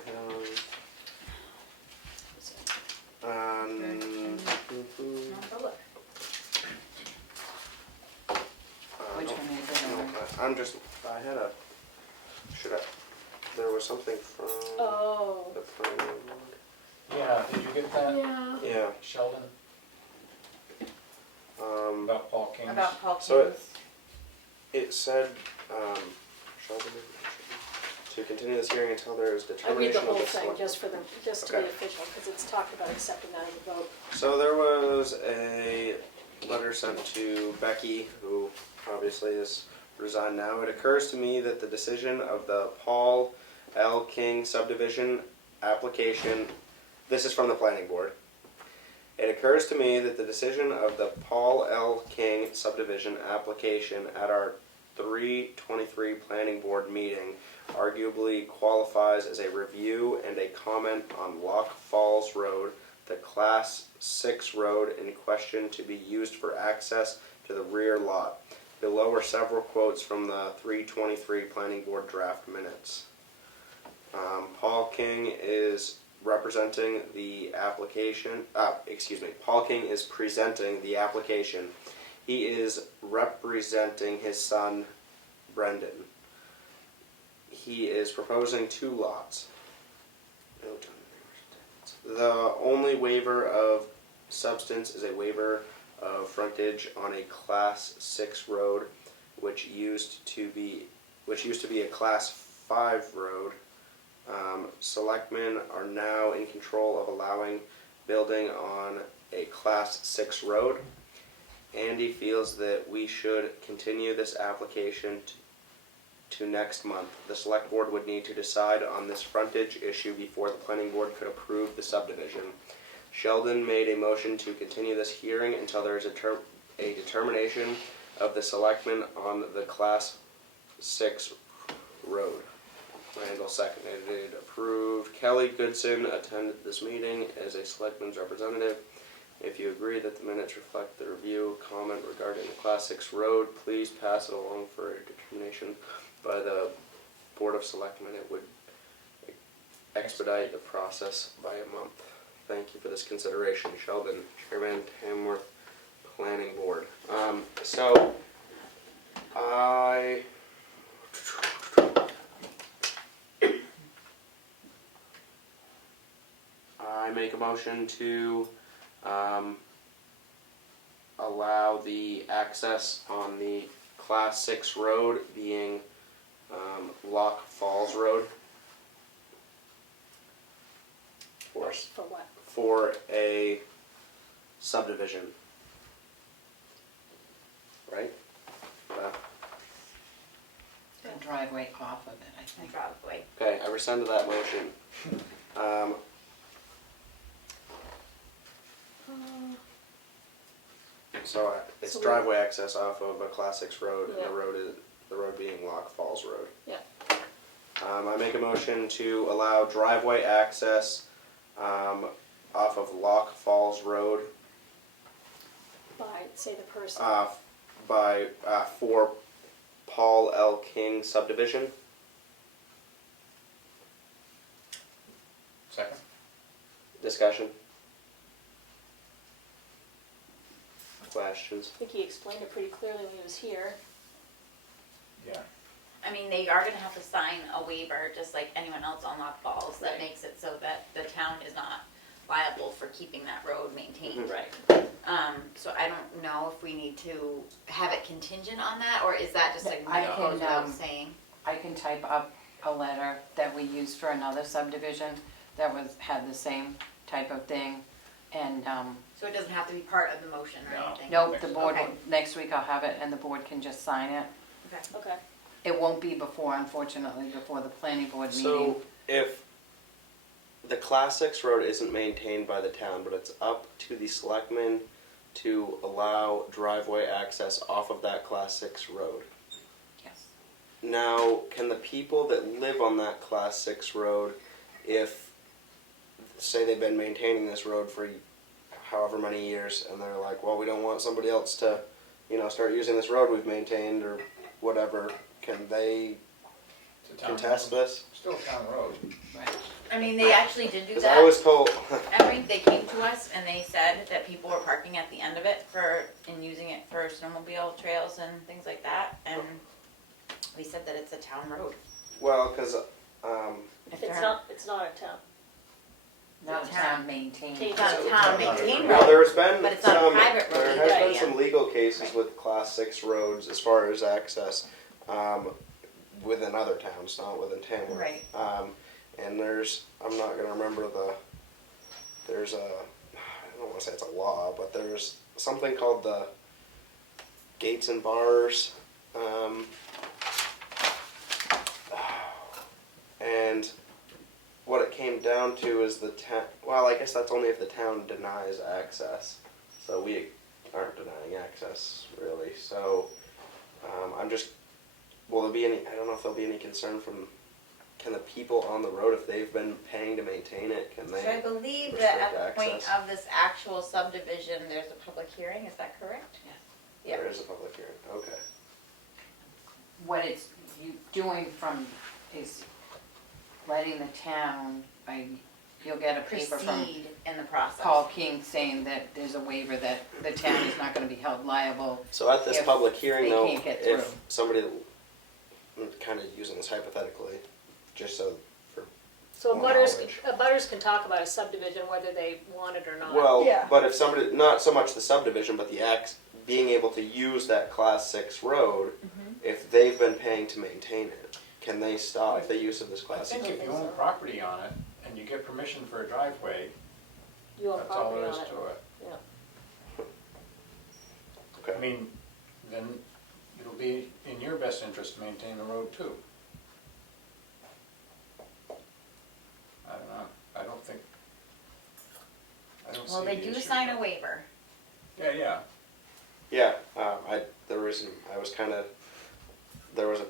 Which no, one is it? no, I'm just. I had a. Should I? There was something from Oh. the planning board. Yeah, did you get that, Yeah. Yeah. Sheldon, about Paul King? About Paul So King's. it said, Sheldon, to continue this hearing until there is I read the determination of whole the thing select. just to be Okay. official, because it's talked about accepting that in the vote. So there was a letter sent to Becky, who obviously is resigned now. It occurs to me that the decision of the Paul L. King subdivision application, this is from the planning board. It occurs to me that the decision of the Paul L. King subdivision application at our 3/23 planning board meeting arguably qualifies as a review and a comment on Lock Falls Road, the Class 6 road in question to be used for access to the rear lot. Below are several quotes from the 3/23 planning board draft minutes. Paul King is representing the application, Paul King is presenting the application. He is representing his son, Brendan. He is proposing 2 lots. The only waiver of substance is a waiver of frontage on a Class 6 road, which used to be a Class 5 road. Selectmen are now in control of allowing building on a Class 6 road. Andy feels that we should continue this application to next month. The select board would need to decide on this frontage issue before the planning board could approve the subdivision. Sheldon made a motion to continue this hearing until there is a determination of the selectmen on the Class 6 road. Randall seconded, approved. Kelly Goodson attended this meeting as a selectman's representative. If you agree that the minutes reflect the review comment regarding the Class 6 road, please pass it along for a determination by the Board of Selectmen. It would expedite the process by a month. Thank you for this consideration, Sheldon, Chairman, Tamworth Planning Board. I make a motion to allow the access on the Class 6 road being Lock Falls Road. For what? for a subdivision. Right? The driveway off of it, I think. Probably. Okay, I rescinded that motion. So it's So we- driveway access off of a Class 6 road, and Yeah. the road being Lock Falls Road. Yeah. I make a motion to allow driveway access off of Lock Falls Road By, say, the person. for Paul L. King subdivision. Second? Discussion. Questions. I think he explained it pretty clearly when he was here. Yeah. I mean, they are gonna have to sign a waiver, just like anyone else on Lock Falls, that Right. makes it so that the town is not liable for keeping that road maintained. Right. So I don't know if we need to have it contingent on that, or is that just like I goes can, without saying? I can type up a letter that we used for another subdivision that had the same type of thing. And, So it doesn't have to be part of the motion or No. anything? nope, the board, Okay. next week I'll have it and the board can just sign it. Okay. Okay. It won't be before, unfortunately, before the planning board meeting. So if the Class 6 road isn't maintained by the town, but it's up to the selectmen to allow driveway access off of that Class 6 road. Yes. Now, can the people that live on that Class 6 road, if, say they've been maintaining this road for however many years, and they're like, well, we don't want somebody else to, start using this road we've maintained or whatever, can they It's a town contest road. this? Still a town road. Right. I mean, they actually did do Because that. I was told, They came to us and they said that people were parking at the end of it and using it for snowmobile trails and things like that, and we said that it's a town road. well, because If they're It's not a town. Not town maintained. Maintained. It's not a town maintained well, road, there's been but it's not a some, private road there either, has been yeah. some legal cases with Class 6 roads as far as access within other towns, not within Tamworth. Right. And I'm not going to remember there's I don't want to say it's a law, but there's something called the Gates and Bars. And what it came down to is the town. Well, I guess that's only if the town denies access. So we aren't denying access really. So I'm just. Will there be any? I don't know if there'll be any concern from. Can the people on the road, if they've been paying to maintain it, can they? So I believe that at restrict the point access? of this actual subdivision, there's a public hearing, is that correct? Yeah. There is a public hearing. Okay. What it's doing is letting the town, you'll get a paper from Proceed in the process. Paul King saying that there's a waiver that the town is not gonna be held liable. So at this If public hearing, they though, can't get if through. somebody, I'm kind of using this hypothetically, just so for So more abutters, knowledge. abutters can talk about a subdivision whether they want it or not. Well, Yeah. but if somebody, not so much the subdivision, but being able to use that Class 6 road, if they've been paying to maintain it, can they stop the use of this I Class think 6? if you own property on it and you get permission for a driveway, You own that's all property there on is it. to it. Yeah. Okay. I mean, then it'll be in your best interest to maintain the road too. I don't know, I don't see Well, they the do issue. sign a waiver. Yeah, Yeah, the reason I was there was a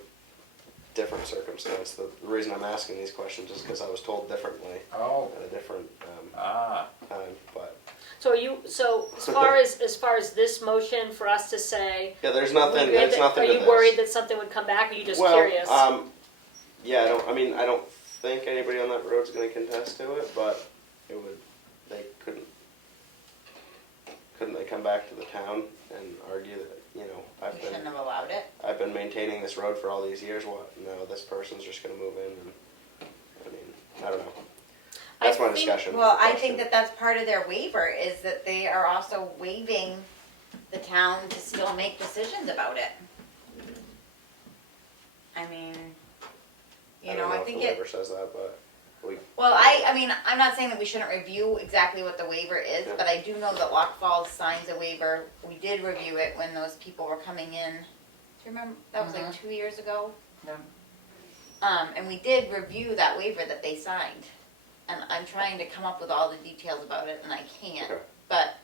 different circumstance. The reason I'm asking these questions is because I was told differently oh, at a different ah, time, but. So as far as this motion for us to say, Yeah, there's nothing, we good there's that- nothing are to you this. worried that something would come back, or are you just curious? Yeah, I don't think anybody on that road's gonna contest to it, but couldn't they come back to the town and argue that, You shouldn't have allowed it. I've been maintaining this road for all these years, no, this person's just gonna move in and, I don't know. That's my discussion. Well, I question. think that that's part of their waiver, is that they are also waiving the town to still make decisions about it. I mean, I don't know I if think the it, waiver says that, but Well, I mean, I'm not saying that we shouldn't review exactly what the waiver is, but I do know that Lock Falls signs a waiver. We did review it when those people were coming in. Do you remember? That was like 2 years ago. No. And we did review that waiver that they signed. And I'm trying to come up with all the details about it, and I can't. Okay. But,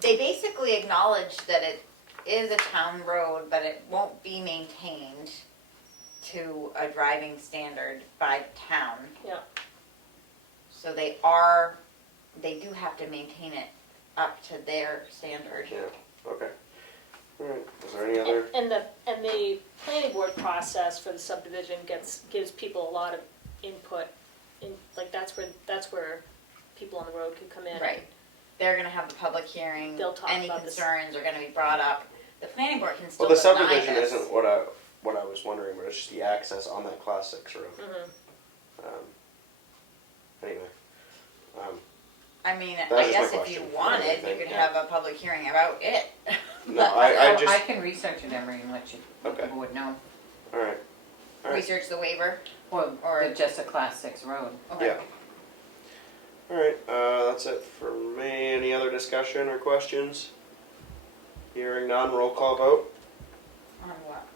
they basically acknowledged that it is a town road, but it won't be maintained to a driving standard by the town. Yeah. So they do have to maintain it up to their standard. Yeah, okay. Alright, is there any other? And the planning board process for the subdivision gives people a lot of input. Like that's where people on the road can come in. Right. They're gonna have the public hearing. They'll talk Any about this. concerns are gonna be brought up. The planning board can still Well, the deny subdivision this. isn't what I was wondering, but it's just the access on that class 6 road. Anyway. I mean, That I is guess my if you question. wanted, I you think, could yeah. have a public hearing about it. No, I I just, can research it, Emery, and let you, Okay. people would know. alright, alright, Research the waiver. Or Or- just a class 6 road. Okay. yeah. Alright, that's it for me. Any other discussion or questions? Hearing none, roll call vote. On what?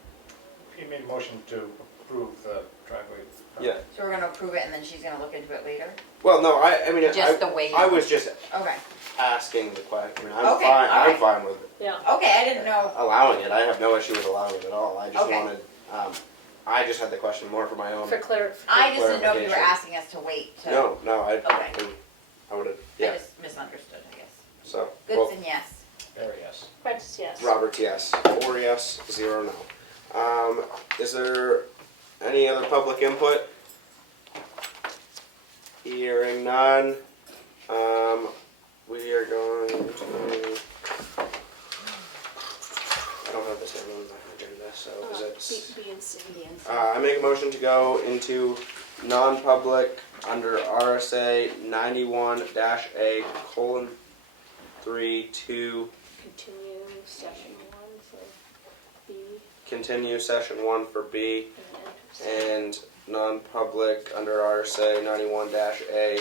You made a motion to approve the driveway. Yeah. So we're gonna approve it and then she's gonna look into it later? Well, no, I mean, Just the waiver. I was just Okay. asking the question. I'm Okay, fine. I'm alright. fine with it. Yeah. Okay, I didn't know. Allowing it. I have no issue with allowing it at all. I just Okay. wanted. I just had the question more for my own. For clarification. I just didn't know if you were Clarification. asking us to wait to. No, I would have. I Yeah. just misunderstood, I guess. So. Goodson, yes. There, yes. Prentice, yes. Roberts, yes. 4 yes, 0 no. Is there any other public input? Hearing none. We are going to. I don't have this down on my agenda, so is it? B and C. I make a motion to go into non-public under RSA 91-A colon 3 2. Continue session 1 for B Continue session 1 for B and then and non-public under RSA 91-A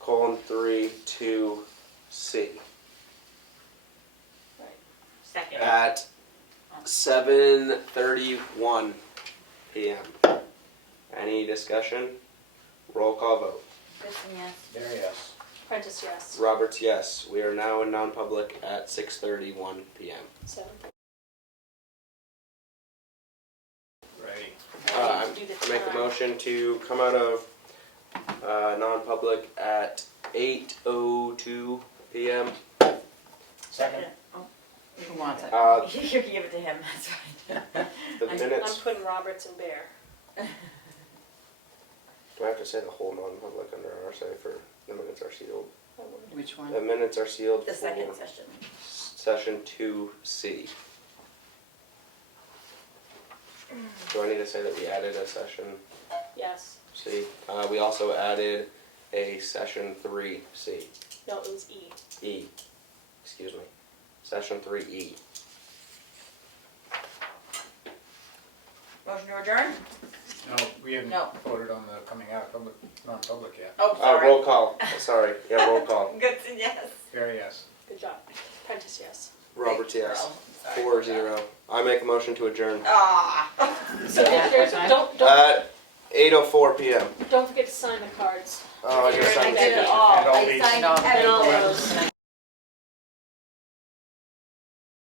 colon 3 2 C Second. at 7:31 p.m. Any discussion? Roll call vote. Goodson, yes. There, yes. Prentice, yes. Roberts, yes. We are now in non-public at 6:31 p.m. 7. Ready. I make a motion to come out of non-public at 8:02 p.m. Second. Who wants it? You can give it to him, that's fine. The I'm minutes. putting Roberts and Bear. Do I have to say the whole non-public under RSA for the minutes are sealed? Which one? The minutes are sealed The for second session. session 2C. Do I need to say that we added a session Yes. C? We also added a session 3C. No, it was E. E. Excuse me. Session 3E. Motion to adjourn? No, we haven't No. voted on the coming out of public, non-public yet. Oh, sorry. Roll call. Sorry. Yeah, roll call. Goodson, yes. There, yes. Good job. Prentice, yes. Roberts, yes. Thanks, girl. 4-0. I make a motion to adjourn. Ah. So Yeah, there's, what time? don't At 8:04 p.m. don't forget to sign the cards. Oh, I just I signed did it it. all. And all I these- signed No, And all everything. those.